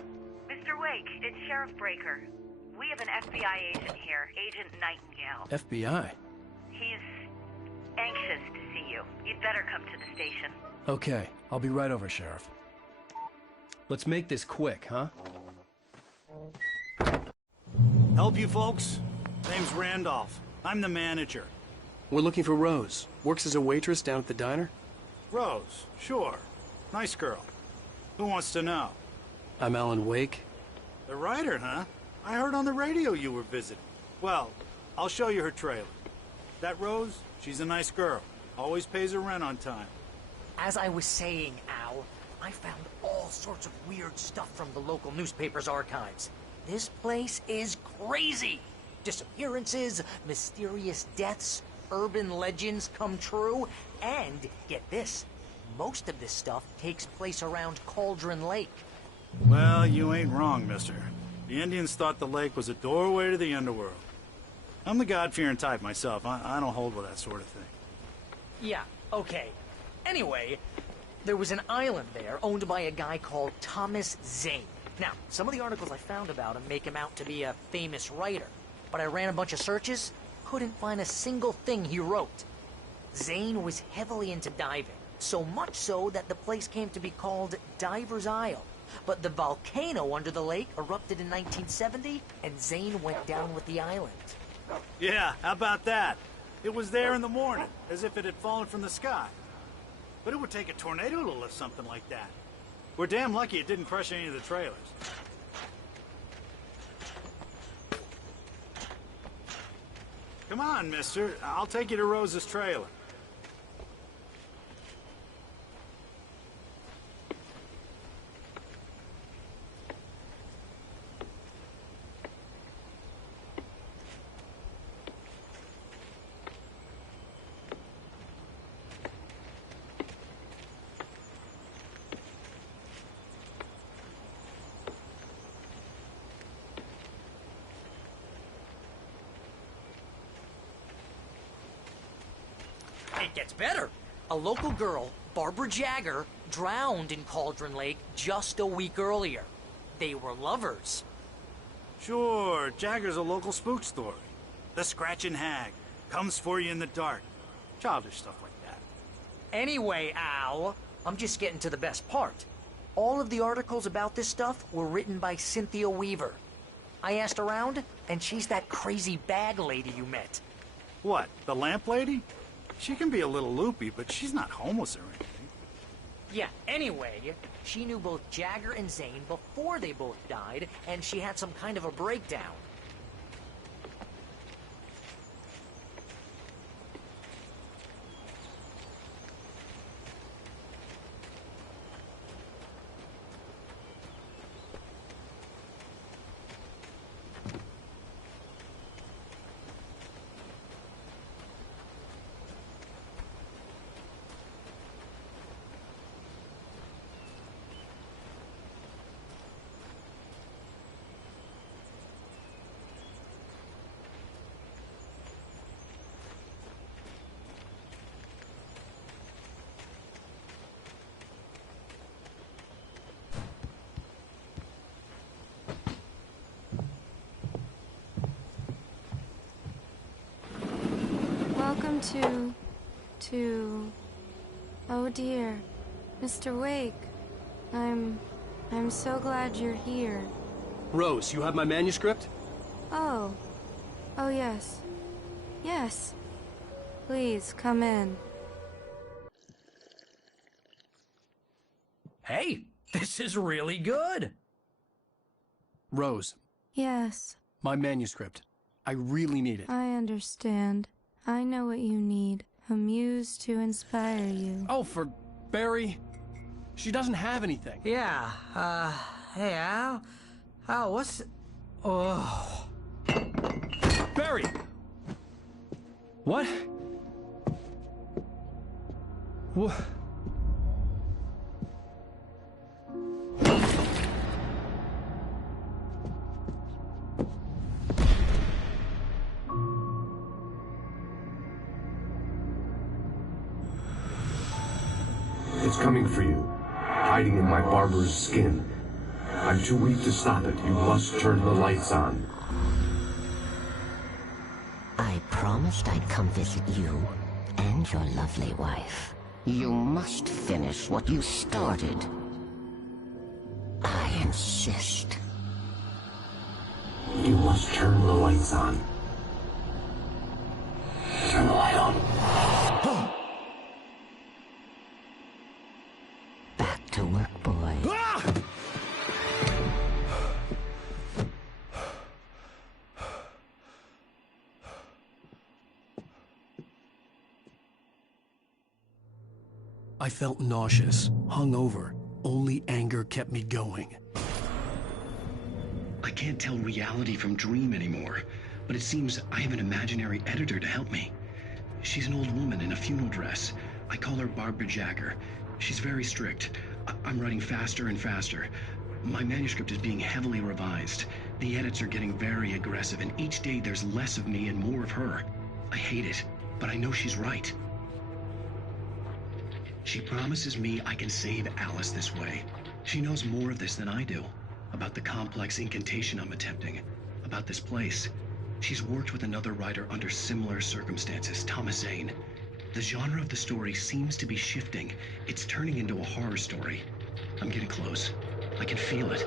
Mr. Wake, it's Sheriff Breaker. We have an FBI agent here, Agent Nightingale. FBI? He's anxious to see you. You'd better come to the station. Okay, I'll be right over, Sheriff. Let's make this quick, huh? Help you folks? Name's Randolph. I'm the manager. We're looking for Rose. Works as a waitress down at the diner. Rose, sure. Nice girl. Who wants to know? I'm Alan Wake. The writer, huh? I heard on the radio you were visiting. Well, I'll show you her trailer. That Rose, she's a nice girl. Always pays her rent on time. As I was saying, Al, I found all sorts of weird stuff from the local newspaper's archives. This place is crazy. Disappearances, mysterious deaths, urban legends come true, and get this, most of this stuff takes place around Cauldron Lake. Well, you ain't wrong, mister. The Indians thought the lake was a doorway to the underworld. I'm the God-fearing type myself. I don't hold with that sort of thing. Yeah, okay. Anyway, there was an island there owned by a guy called Thomas Zane. Now, some of the articles I found about him make him out to be a famous writer, but I ran a bunch of searches, couldn't find a single thing he wrote. Zane was heavily into diving, so much so that the place came to be called Diver's Isle. But the volcano under the lake erupted in 1970, and Zane went down with the island. Yeah, how about that? It was there in the morning, as if it had fallen from the sky. But it would take a tornado to lift something like that. We're damn lucky it didn't crush any of the trailers. Come on, mister. I'll take you to Rose's trailer. It gets better. A local girl, Barbara Jagger, drowned in Cauldron Lake just a week earlier. They were lovers. Sure, Jagger's a local spook story. The Scratching Hag. Comes for you in the dark. Childish stuff like that. Anyway, Al, I'm just getting to the best part. All of the articles about this stuff were written by Cynthia Weaver. I asked around, and she's that crazy bag lady you met. What, the lamp lady? She can be a little loopy, but she's not homeless or anything. Yeah, anyway, she knew both Jagger and Zane before they both died, and she had some kind of a breakdown. Welcome to... Oh dear, Mr. Wake. I'm so glad you're here. Rose, you have my manuscript? Oh. Oh yes. Yes. Please, come in. Hey, this is really good. Rose, Yes, my manuscript. I really need it. I understand. I know what you need. A muse to inspire you. Oh, for Barry? She doesn't have anything. Yeah, hey, Al? Al, what's... Oh... Barry! What? What? It's coming for you, hiding in my barber's skin. I'm too weak to stop it. You must turn the lights on. I promised I'd come visit you and your lovely wife. You must finish what you started. I insist. You must turn the lights on. Turn the light on. Back to work, boy. I felt nauseous, hungover. Only anger kept me going. I can't tell reality from dream anymore, but it seems I have an imaginary editor to help me. She's an old woman in a funeral dress. I call her Barbara Jagger. She's very strict. I'm writing faster and faster. My manuscript is being heavily revised. The edits are getting very aggressive, and each day there's less of me and more of her. I hate it, but I know she's right. She promises me I can save Alice this way. She knows more of this than I do. About the complex incantation I'm attempting. About this place. She's worked with another writer under similar circumstances, Thomas Zane. The genre of the story seems to be shifting. It's turning into a horror story. I'm getting close. I can feel it.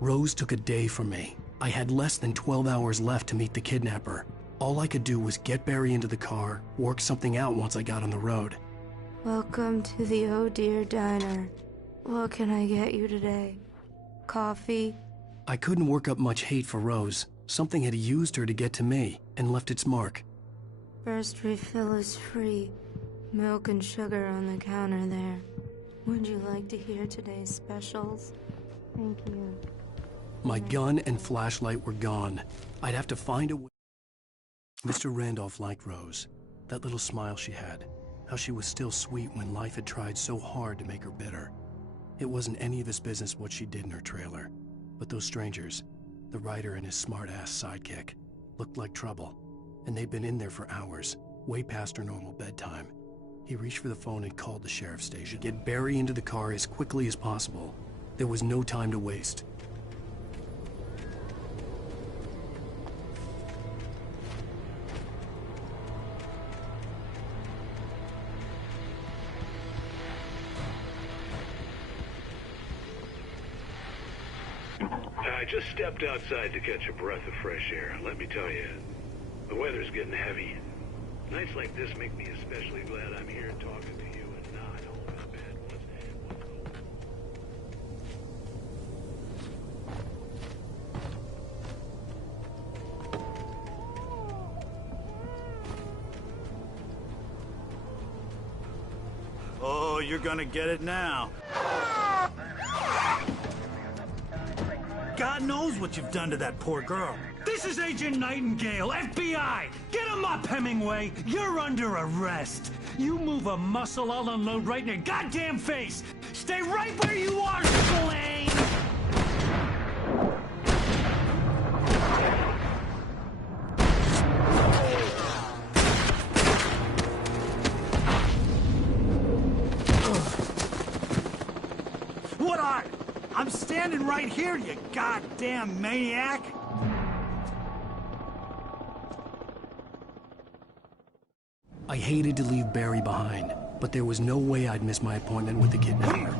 Rose took a day from me. I had less than 12 hours left to meet the kidnapper. All I could do was get Barry into the car, work something out once I got on the road. Welcome to the Oh Dear Diner. What can I get you today? Coffee? I couldn't work up much hate for Rose. Something had used her to get to me, and left its mark. First refill is free. Milk and sugar on the counter there. Would you like to hear today's specials? Thank you. My gun and flashlight were gone. I'd have to find a way. Mr. Randolph liked Rose. That little smile she had. How she was still sweet when life had tried so hard to make her bitter. It wasn't any of his business what she did in her trailer. But those strangers, the writer and his smart-ass sidekick, looked like trouble. And they'd been in there for hours, way past her normal bedtime. He reached for the phone and called the sheriff's station. Get Barry into the car as quickly as possible. There was no time to waste. I just stepped outside to catch a breath of fresh air. Let me tell you, the weather's getting heavy. Nights like this make me especially glad I'm here talking to you and not all this bad Oh, you're gonna get it now. God knows what you've done to that poor girl. This is Agent Nightingale, FBI! Get him up, Hemingway! You're under arrest! You move a muscle, I'll unload right in your goddamn face! Stay right where you are, Slane! What are? I'm standing right here, you goddamn maniac! I hated to leave Barry behind, but there was no way I'd miss my appointment with the kidnapper.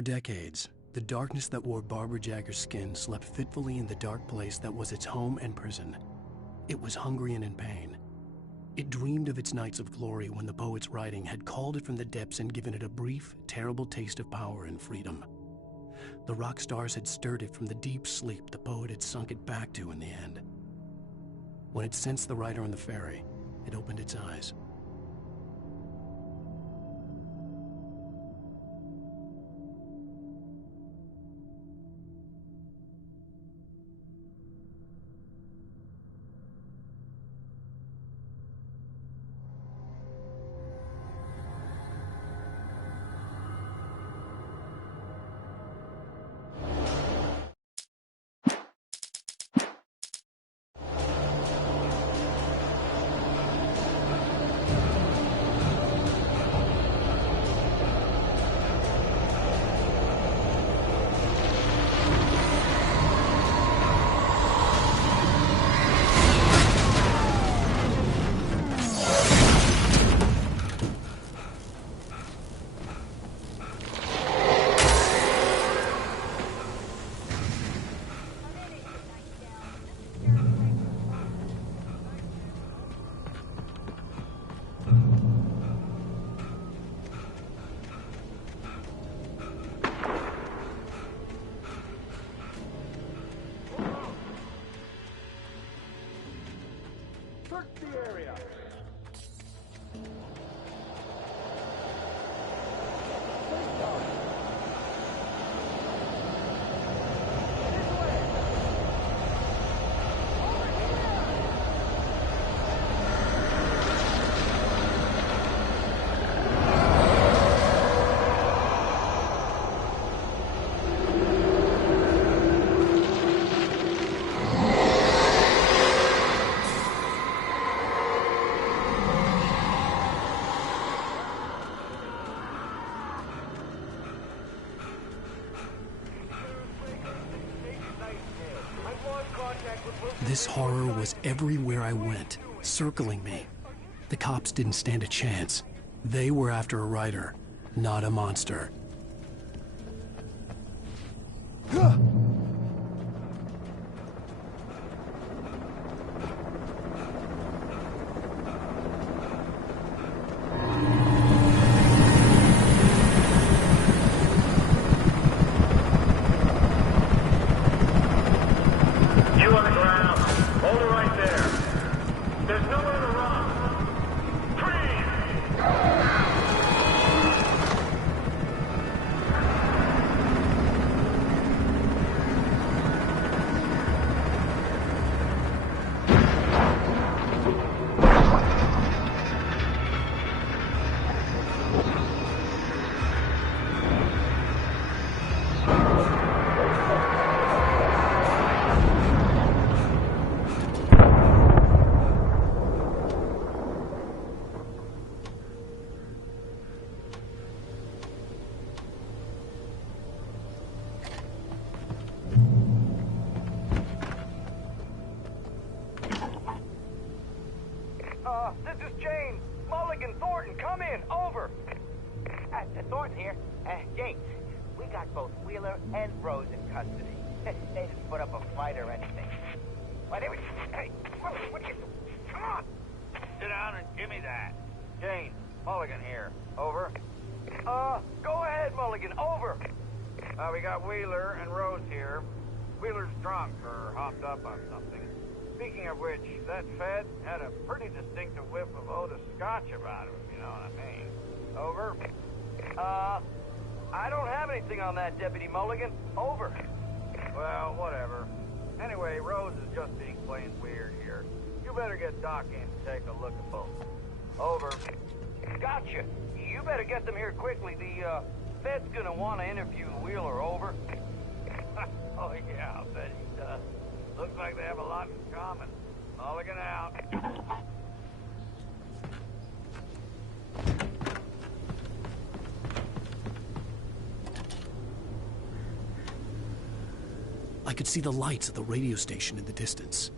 For decades, the darkness that wore Barbara Jagger's skin slept fitfully in the dark place that was its home and prison. It was hungry and in pain. It dreamed of its nights of glory when the poet's writing had called it from the depths and given it a brief, terrible taste of power and freedom. The rock stars had stirred it from the deep sleep the poet had sunk it back to in the end. When it sensed the writer on the ferry, it opened its eyes. This horror was everywhere I went, circling me. The cops didn't stand a chance. They were after a writer, not a monster. This is James. Mulligan, Thornton, come in. Over. Thornton here. James, we got both Wheeler and Rose in custody. They didn't put up a fight or anything. Why, hey, what you... Come on! Sit down and give me that. James, Mulligan here. Over. Go ahead, Mulligan. Over. We got Wheeler and Rose here. Wheeler's drunk or hopped up on something. Speaking of which, that Fed had a pretty distinctive whiff of Otis Scotch about him, if you know what I mean. Over. I don't have anything on that, Deputy Mulligan. Over. Well, whatever. Anyway, Rose is just being plain weird here. You better get Doc in to take a look at both. Over. Gotcha. You better get them here quickly. The, Fed's gonna want to interview Wheeler. Over. Oh, yeah, I'll bet he does. Looks like they have a lot in common. Mulligan out. I could see the lights of the radio station in the distance.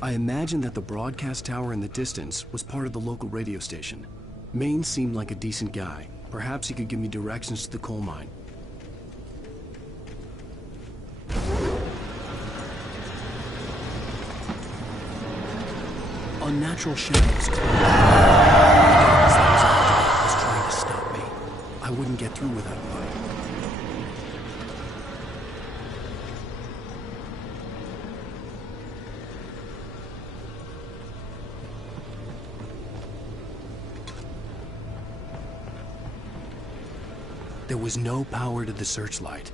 I imagined that the broadcast tower in the distance was part of the local radio station. Maine seemed like a decent guy. Perhaps he could give me directions to the coal mine. Unnatural shadows. Was trying to stop me. I wouldn't get through without a light. There was no power to the searchlight.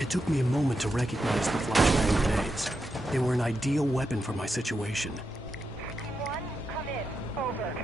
It took me a moment to recognize the flashbang grenades. They were an ideal weapon for my situation. Team 1, come in. Over.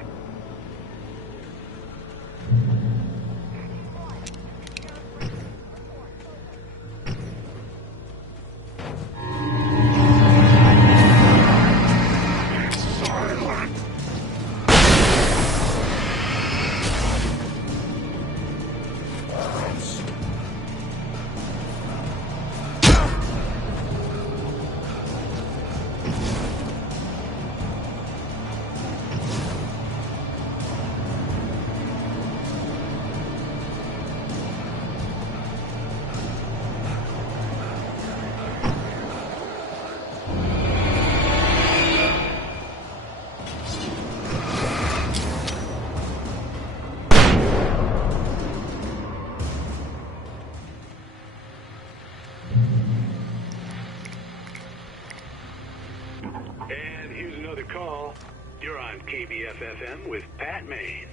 call. You're on KBFFM with Pat Maine.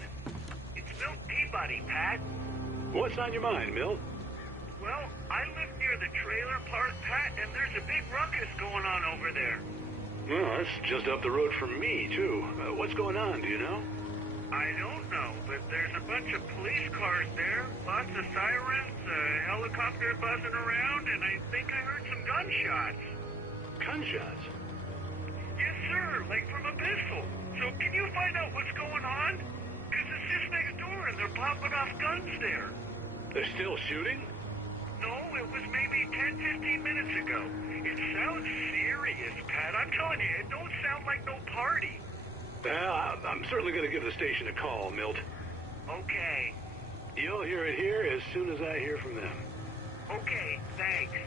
It's Milt Peabody, Pat. What's on your mind, Milt? Well, I live near the trailer park, Pat, and there's a big ruckus going on over there. Well, that's just up the road from me, too. What's going on, do you know? I don't know, but there's a bunch of police cars there, lots of sirens, a helicopter buzzing around, and I think I heard some gunshots. Gunshots? Yes, sir, like from a pistol. So can you find out what's going on? Because it's just next door and they're popping off guns there. They're still shooting? No, it was maybe 10, 15 minutes ago. It sounds serious, Pat. I'm telling you, it don't sound like no party. Well, I'm certainly going to give the station a call, Milt. Okay. You'll hear it here as soon as I hear from them. Okay, thanks.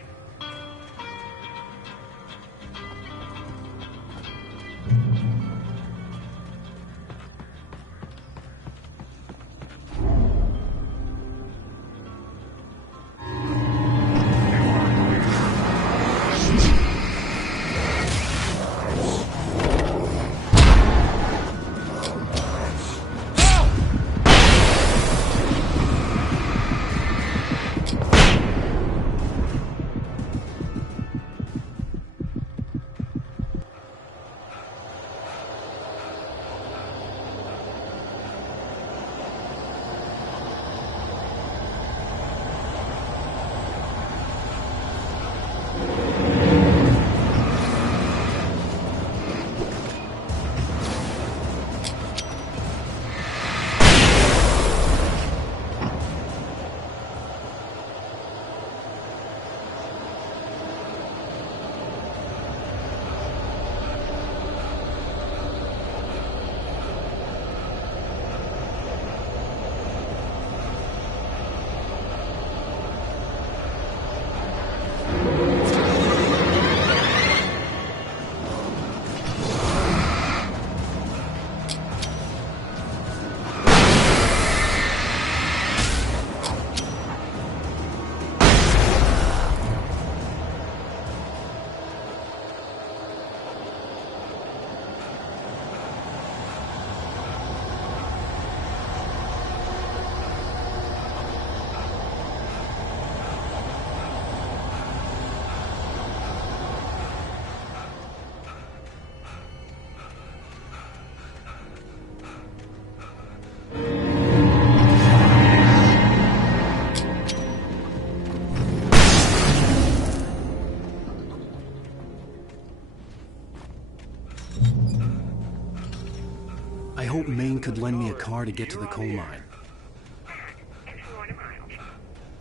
I hope Maine could lend me a car to get to the coal mine.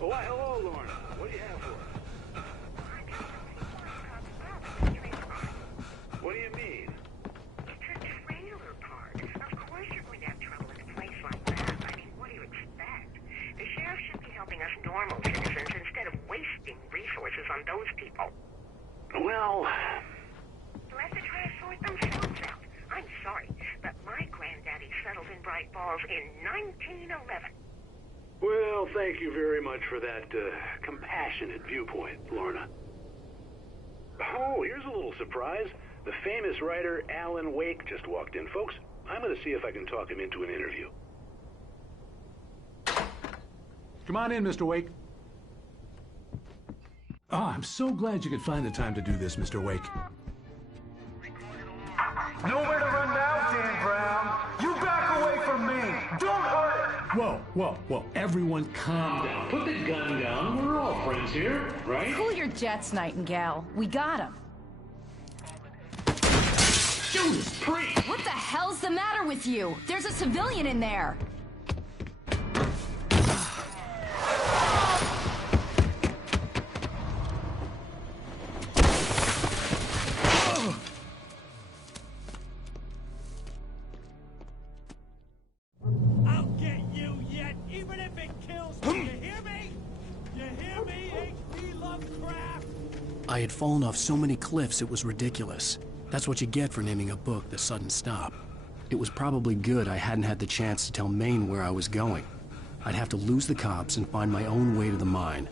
Oh, why, hello, Lorna. What do you have for us? What do you mean? It's a trailer park. Of course you're going to have trouble in a place like that. I mean, what do you expect? The sheriff should be helping us normal citizens instead of wasting resources on those people. Well... They'll have to try to sort themselves out. I'm sorry, but my granddaddy settled in Bright Falls in 1911. Well, thank you very much for that compassionate viewpoint, Lorna. Oh, here's a little surprise. The famous writer Alan Wake just walked in. Folks, I'm going to see if I can talk him into an interview. Come on in, Mr. Wake. Oh, I'm so glad you could find the time to do this, Mr. Wake. Nowhere to run now, Dan Brown. You back away from me. Don't hurt her. Whoa, whoa, whoa. Everyone calm down. Put the gun down. We're all friends here, right? Cool your jets, Nightingale. We got him. Judas Priest! What the hell's the matter with you? There's a civilian in there. I had fallen off so many cliffs it was ridiculous. That's what you get for naming a book The Sudden Stop. It was probably good I hadn't had the chance to tell Maine where I was going. I'd have to lose the cops and find my own way to the mine.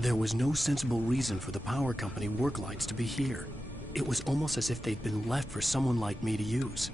There was no sensible reason for the power company work lights to be here. It was almost as if they'd been left for someone like me to use.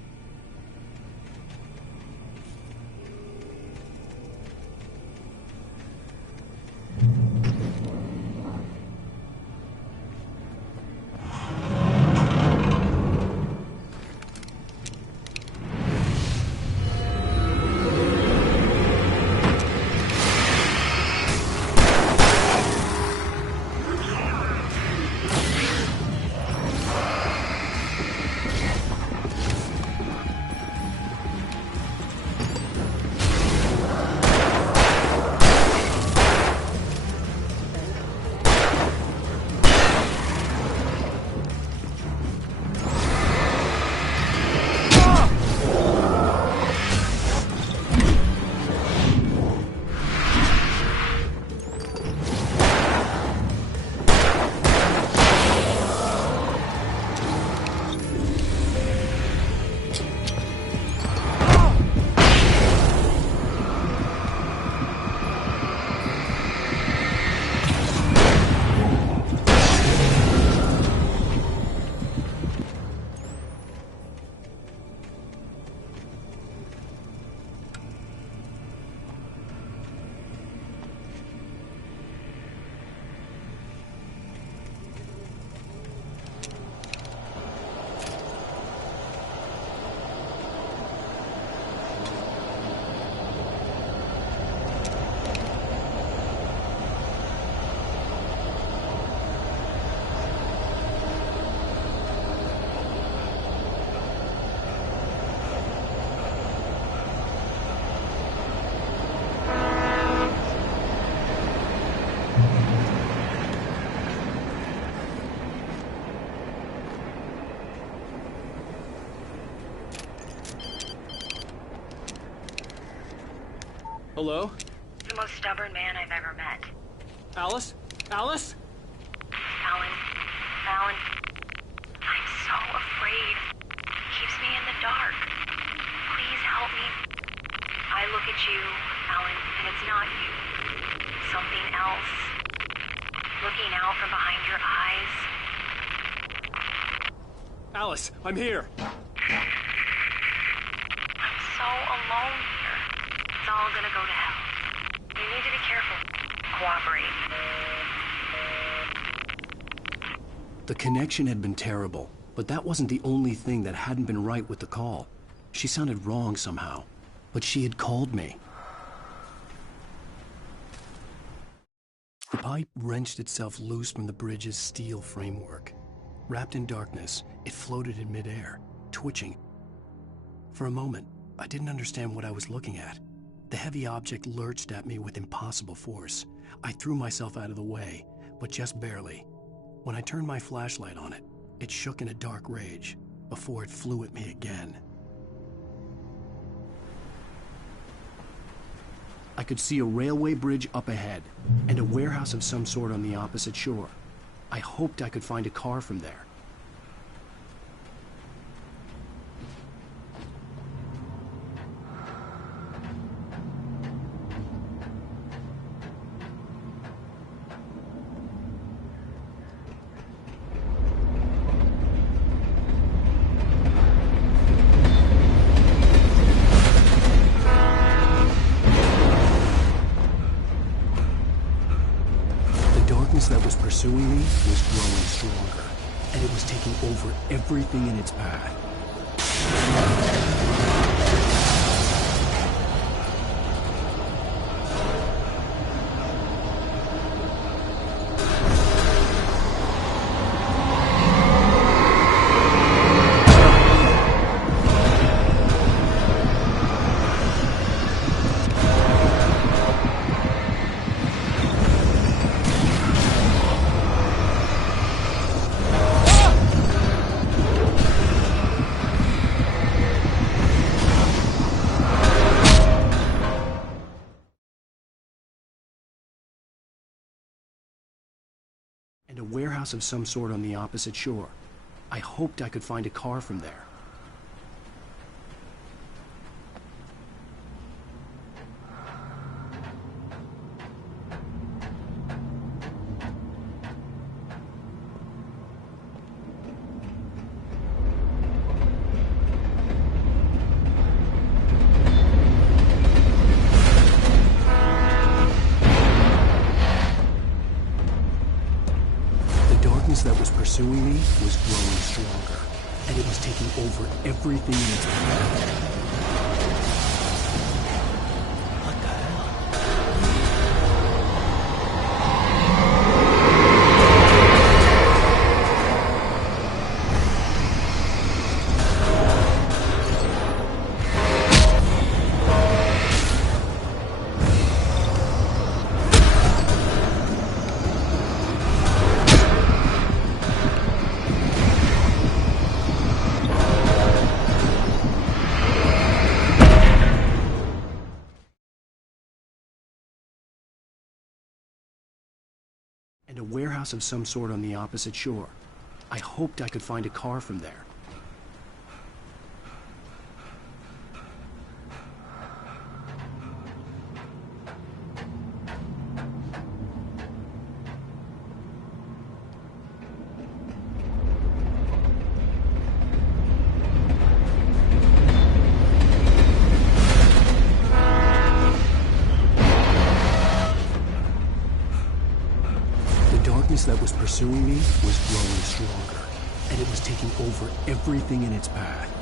Hello? The most stubborn man I've ever met. Alice? Alice? Alan. Alan. I'm so afraid. He keeps me in the dark. Please help me. I look at you, Alan, and it's not you. Something else. Looking out from behind your eyes. Alice, I'm here. I'm so alone here. It's all gonna go to hell. You need to be careful. Cooperate. The connection had been terrible, but that wasn't the only thing that hadn't been right with the call. She sounded wrong somehow, but she had called me. The pipe wrenched itself loose from the bridge's steel framework. Wrapped in darkness, it floated in midair, twitching. For a moment, I didn't understand what I was looking at. The heavy object lurched at me with impossible force. I threw myself out of the way, but just barely. When I turned my flashlight on it, it shook in a dark rage before it flew at me again. I could see a railway bridge up ahead and a warehouse of some sort on the opposite shore. I hoped I could find a car from there. That was pursuing me was growing stronger, and it was taking over everything in its path. And a warehouse of some sort on the opposite shore. I hoped I could find a car from there. that was pursuing me was growing stronger, and it was taking over everything in its path. And a warehouse of some sort on the opposite shore. I hoped I could find a car from there. That was pursuing me was growing stronger, and it was taking over everything in its path.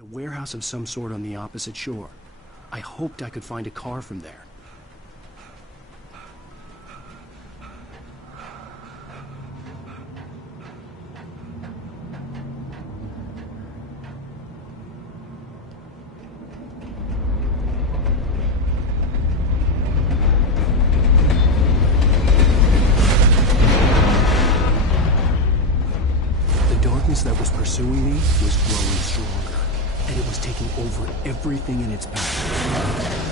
A warehouse of some sort on the opposite shore. I hoped I could find a car from there. The darkness that was pursuing me was growing stronger, and it was taking over everything in its path.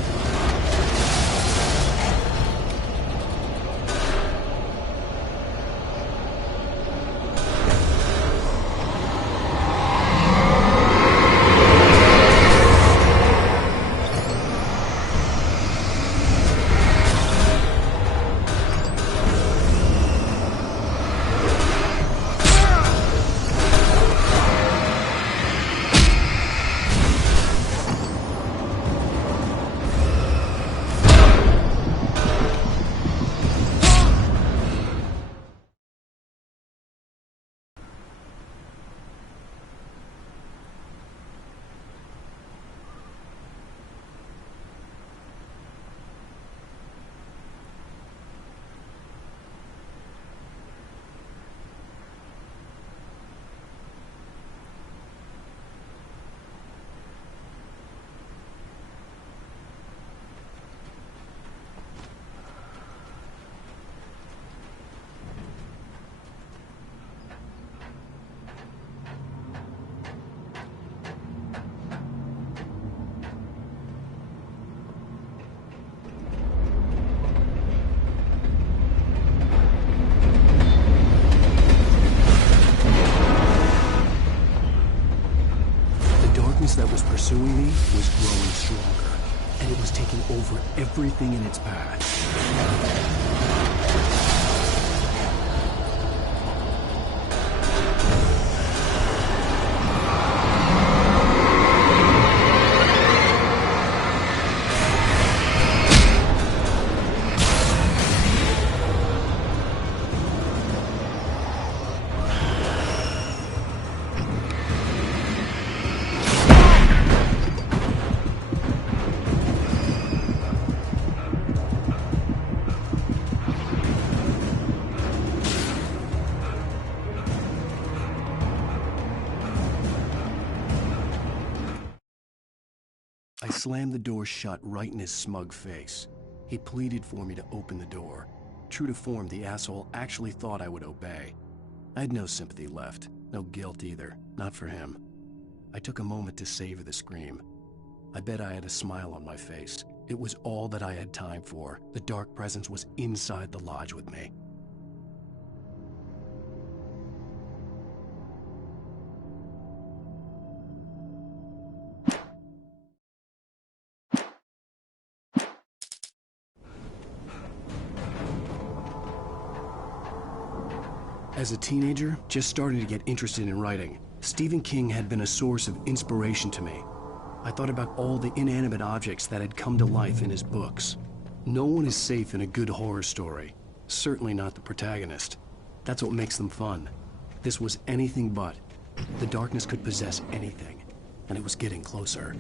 That was pursuing me was growing stronger, and it was taking over everything in its path. I slammed the door shut right in his smug face. He pleaded for me to open the door. True to form, the asshole actually thought I would obey. I had no sympathy left, no guilt either, not for him. I took a moment to savor the scream. I bet I had a smile on my face. It was all that I had time for. The dark presence was inside the lodge with me. As a teenager, just starting to get interested in writing, Stephen King had been a source of inspiration to me. I thought about all the inanimate objects that had come to life in his books. No one is safe in a good horror story. Certainly not the protagonist. That's what makes them fun. This was anything but. The darkness could possess anything, and it was getting closer.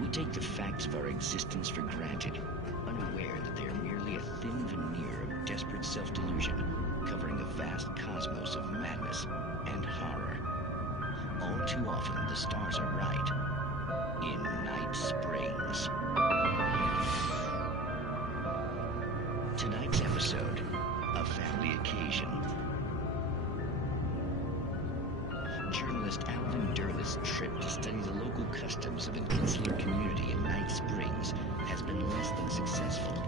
We take the facts of our existence for granted, unaware that they are merely a thin veneer of desperate self-delusion, covering a vast cosmos of madness and horror. All too often, the stars are right. In Night Springs. Tonight's episode, a family occasion. Journalist Alvin Derleth's trip to study the local customs of an insular community in Night Springs has been less than successful.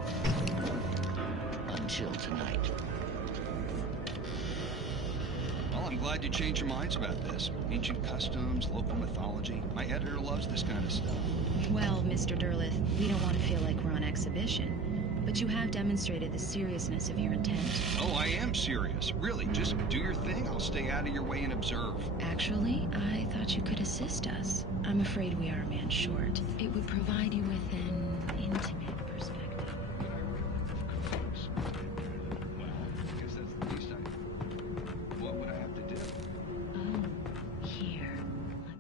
Until tonight. Well, I'm glad you changed your minds about this. Ancient customs, local mythology. My editor loves this kind of stuff. Well, Mr. Derleth, we don't want to feel like we're on exhibition. But you have demonstrated the seriousness of your intent. Oh, I am serious. Really, just do your thing. I'll stay out of your way and observe. Actually, I thought you could assist us. I'm afraid we are a man short. It would provide you with an intimate perspective. Well, I guess that's the least I can. What would I have to do? Oh, here. Let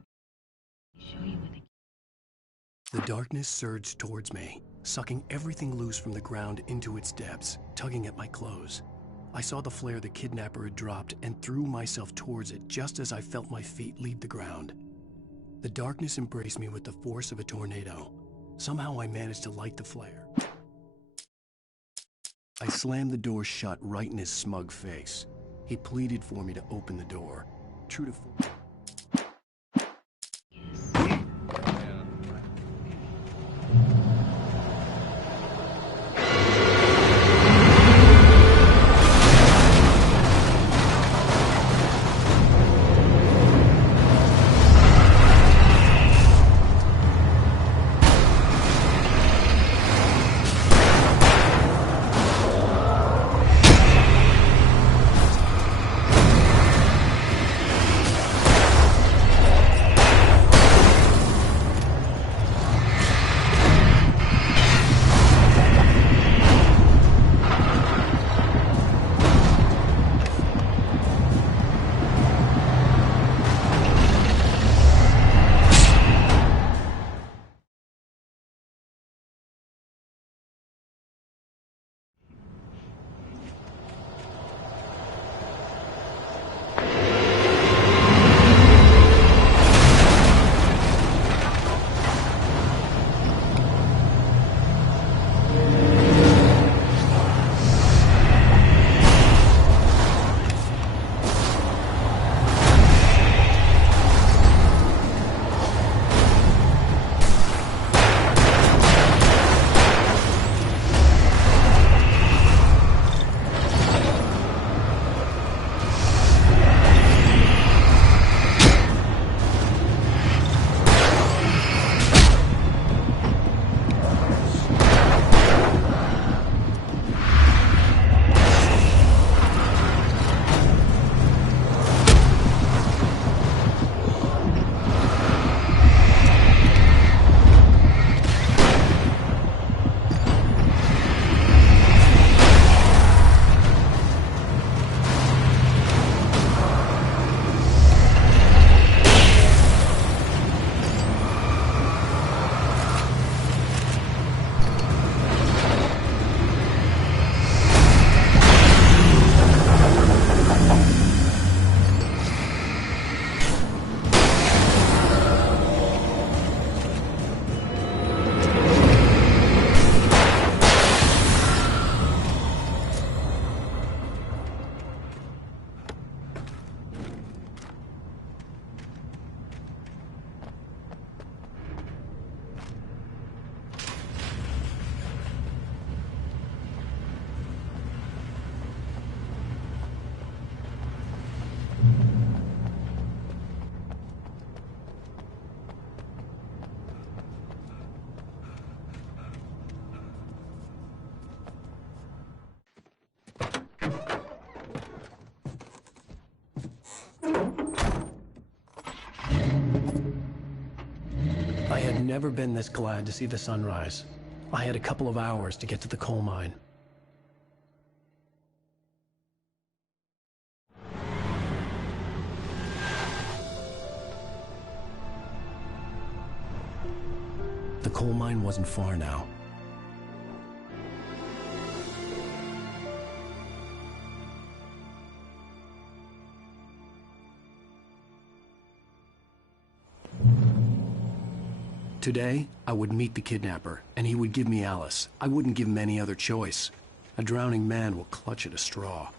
me show you with a... The darkness surged towards me, sucking everything loose from the ground into its depths, tugging at my clothes. I saw the flare the kidnapper had dropped and threw myself towards it just as I felt my feet leave the ground. The darkness embraced me with the force of a tornado. Somehow I managed to light the flare. I slammed the door shut right in his smug face. He pleaded for me to open the door. True to form. I had never been this glad to see the sunrise. I had a couple of hours to get to the coal mine. The coal mine wasn't far now. Today, I would meet the kidnapper, and he would give me Alice. I wouldn't give him any other choice. A drowning man will clutch at a straw.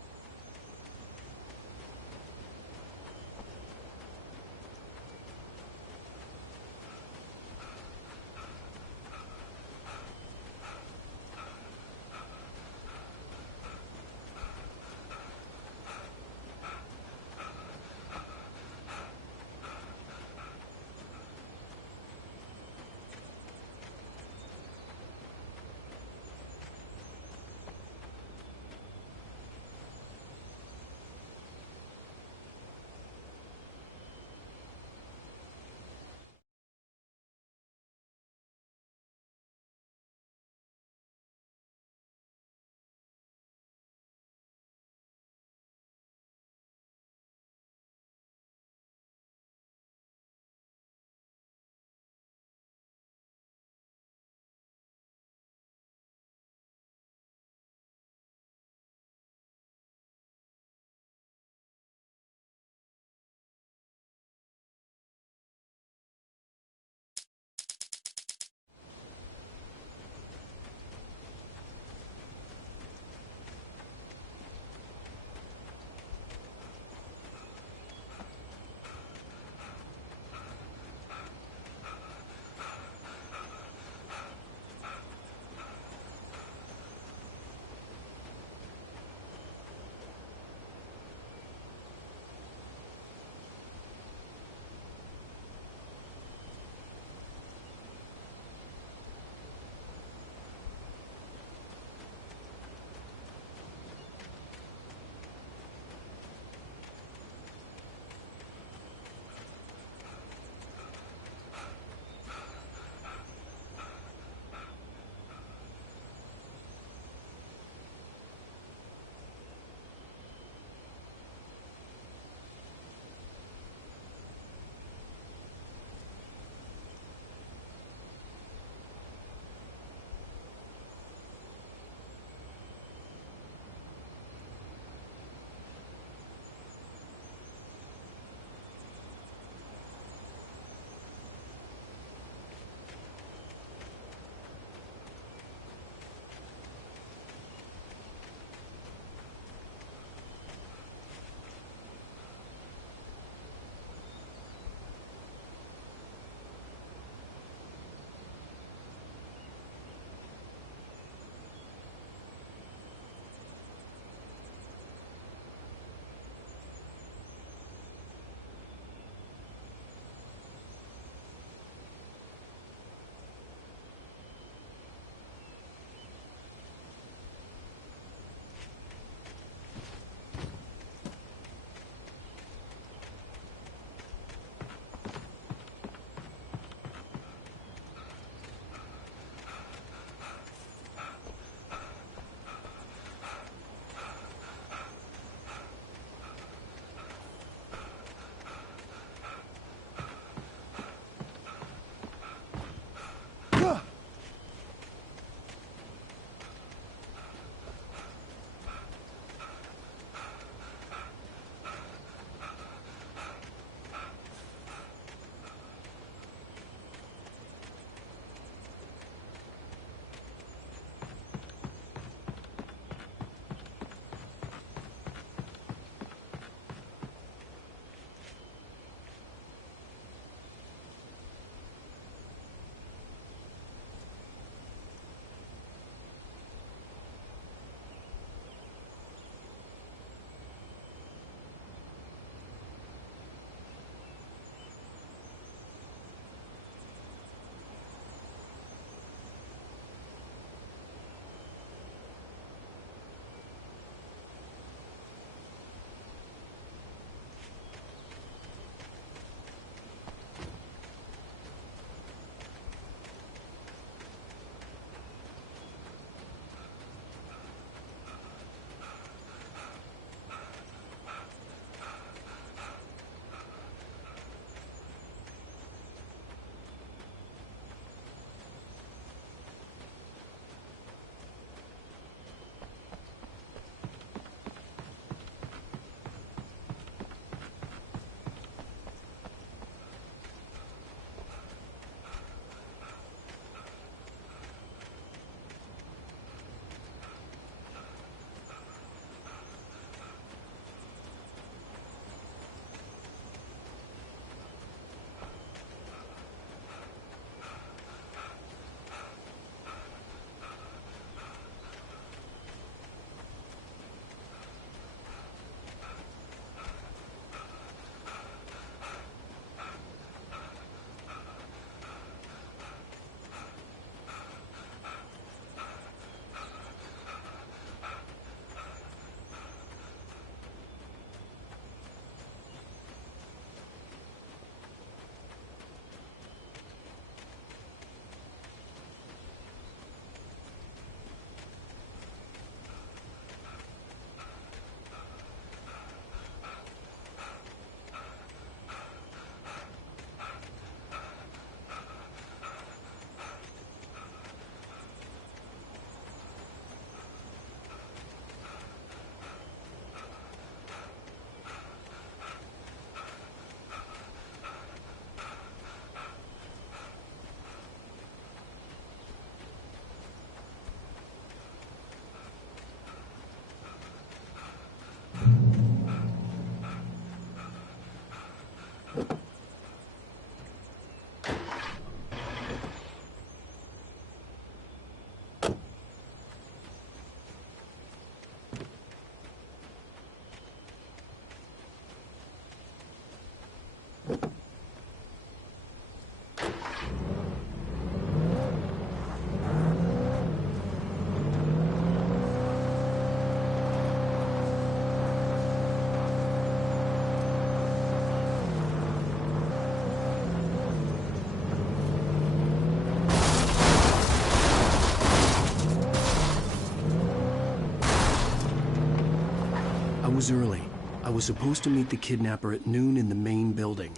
I was early. I was supposed to meet the kidnapper at noon in the main building.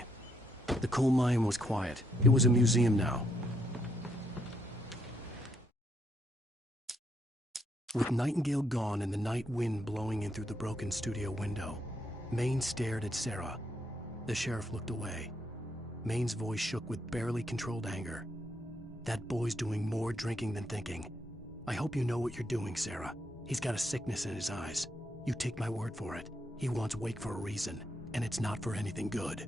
The coal mine was quiet. It was a museum now. With Nightingale gone and the night wind blowing in through the broken studio window, Maine stared at Sarah. The sheriff looked away. Maine's voice shook with barely controlled anger. That boy's doing more drinking than thinking. I hope you know what you're doing, Sarah. He's got a sickness in his eyes. You take my word for it. He wants Wake for a reason, and it's not for anything good.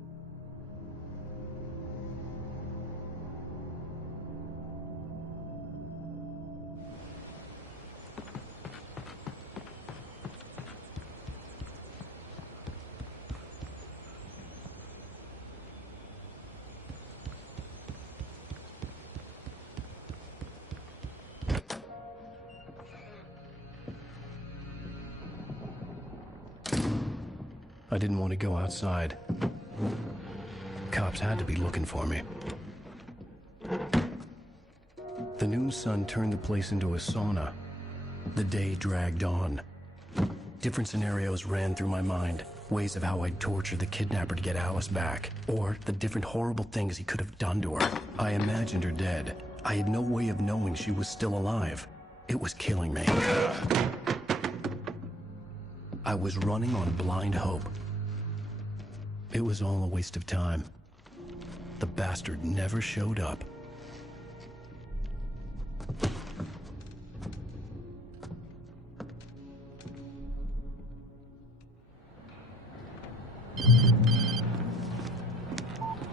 I didn't want to go outside. Cops had to be looking for me. The noon sun turned the place into a sauna. The day dragged on. Different scenarios ran through my mind. Ways of how I'd torture the kidnapper to get Alice back. Or the different horrible things he could have done to her. I imagined her dead. I had no way of knowing she was still alive. It was killing me. I was running on blind hope. It was all a waste of time. The bastard never showed up.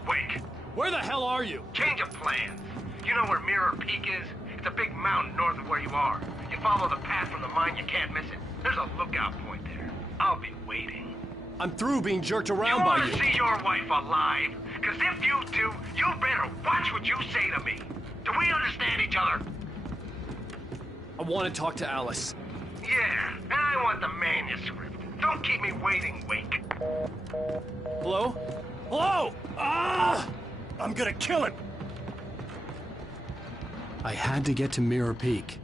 Wake! Where the hell are you? Change of plans. You know where Mirror Peak is? It's a big mountain north of where you are. You follow the path from the mine, you can't miss it. There's a lookout point there. I'll be waiting. I'm through being jerked around by you. You want to see your wife alive? Because if you do, you better watch what you say to me. Do we understand each other? I want to talk to Alice. Yeah, and I want the manuscript. Don't keep me waiting, Wake. Hello? Hello! Ah! I'm gonna kill him! I had to get to Mirror Peak.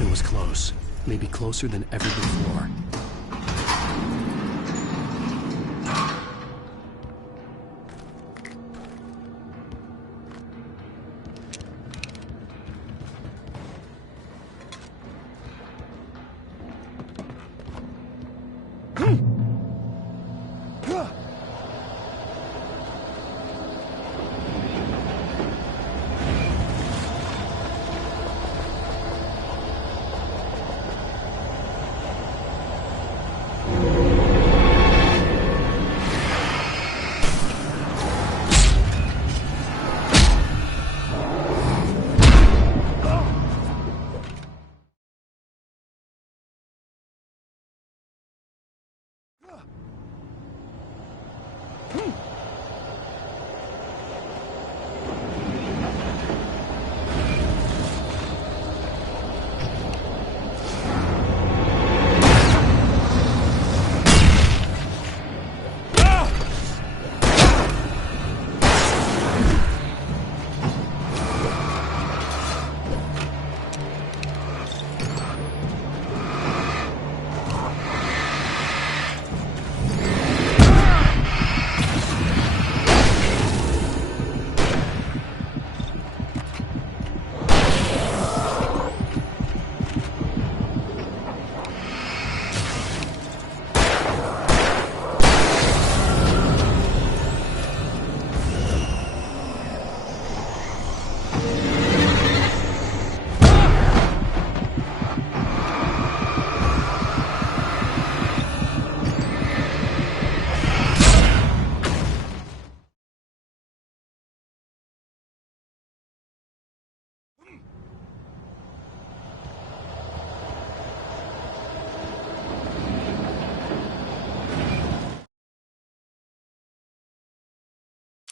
It was close. Maybe closer than ever before.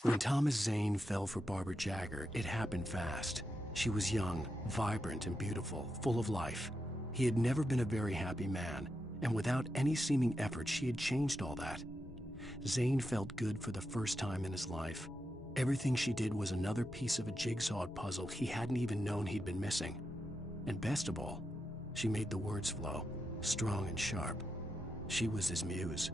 When Thomas Zane fell for Barbara Jagger, it happened fast. She was young, vibrant, and beautiful, full of life. He had never been a very happy man, and without any seeming effort, she had changed all that. Zane felt good for the first time in his life. Everything she did was another piece of a jigsaw puzzle he hadn't even known he'd been missing. And best of all, she made the words flow, strong and sharp. She was his muse.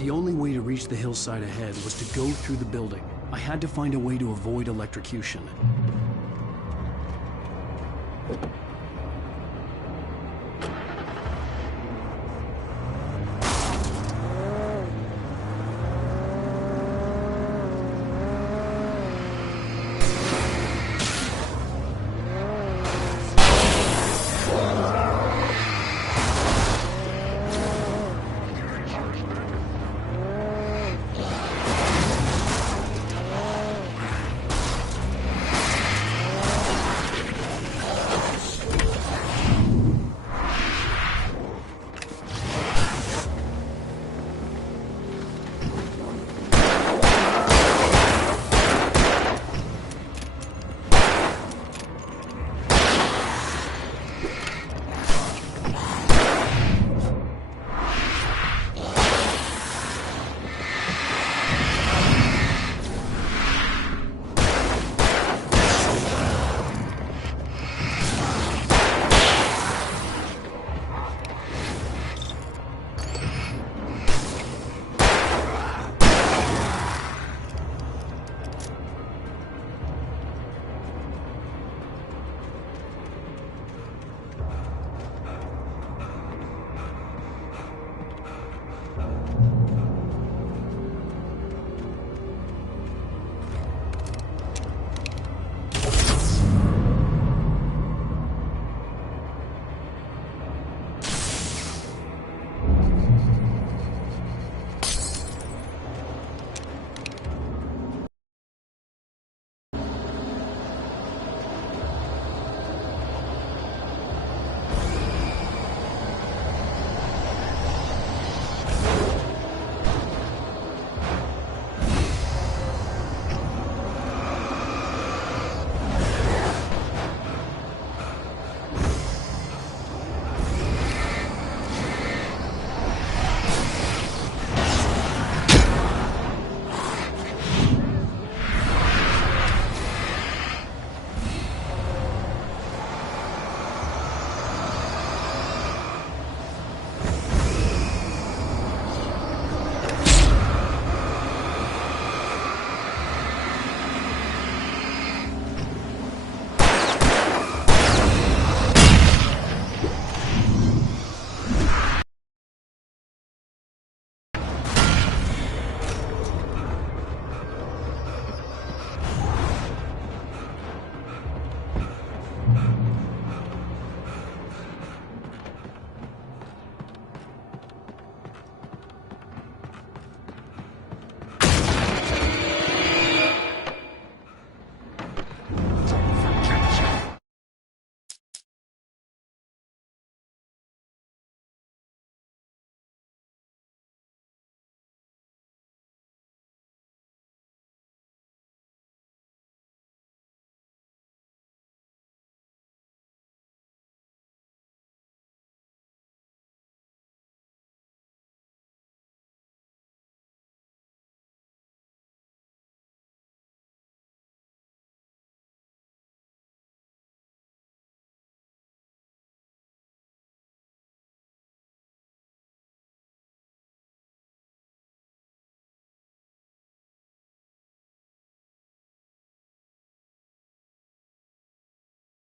The only way to reach the hillside ahead was to go through the building. I had to find a way to avoid electrocution.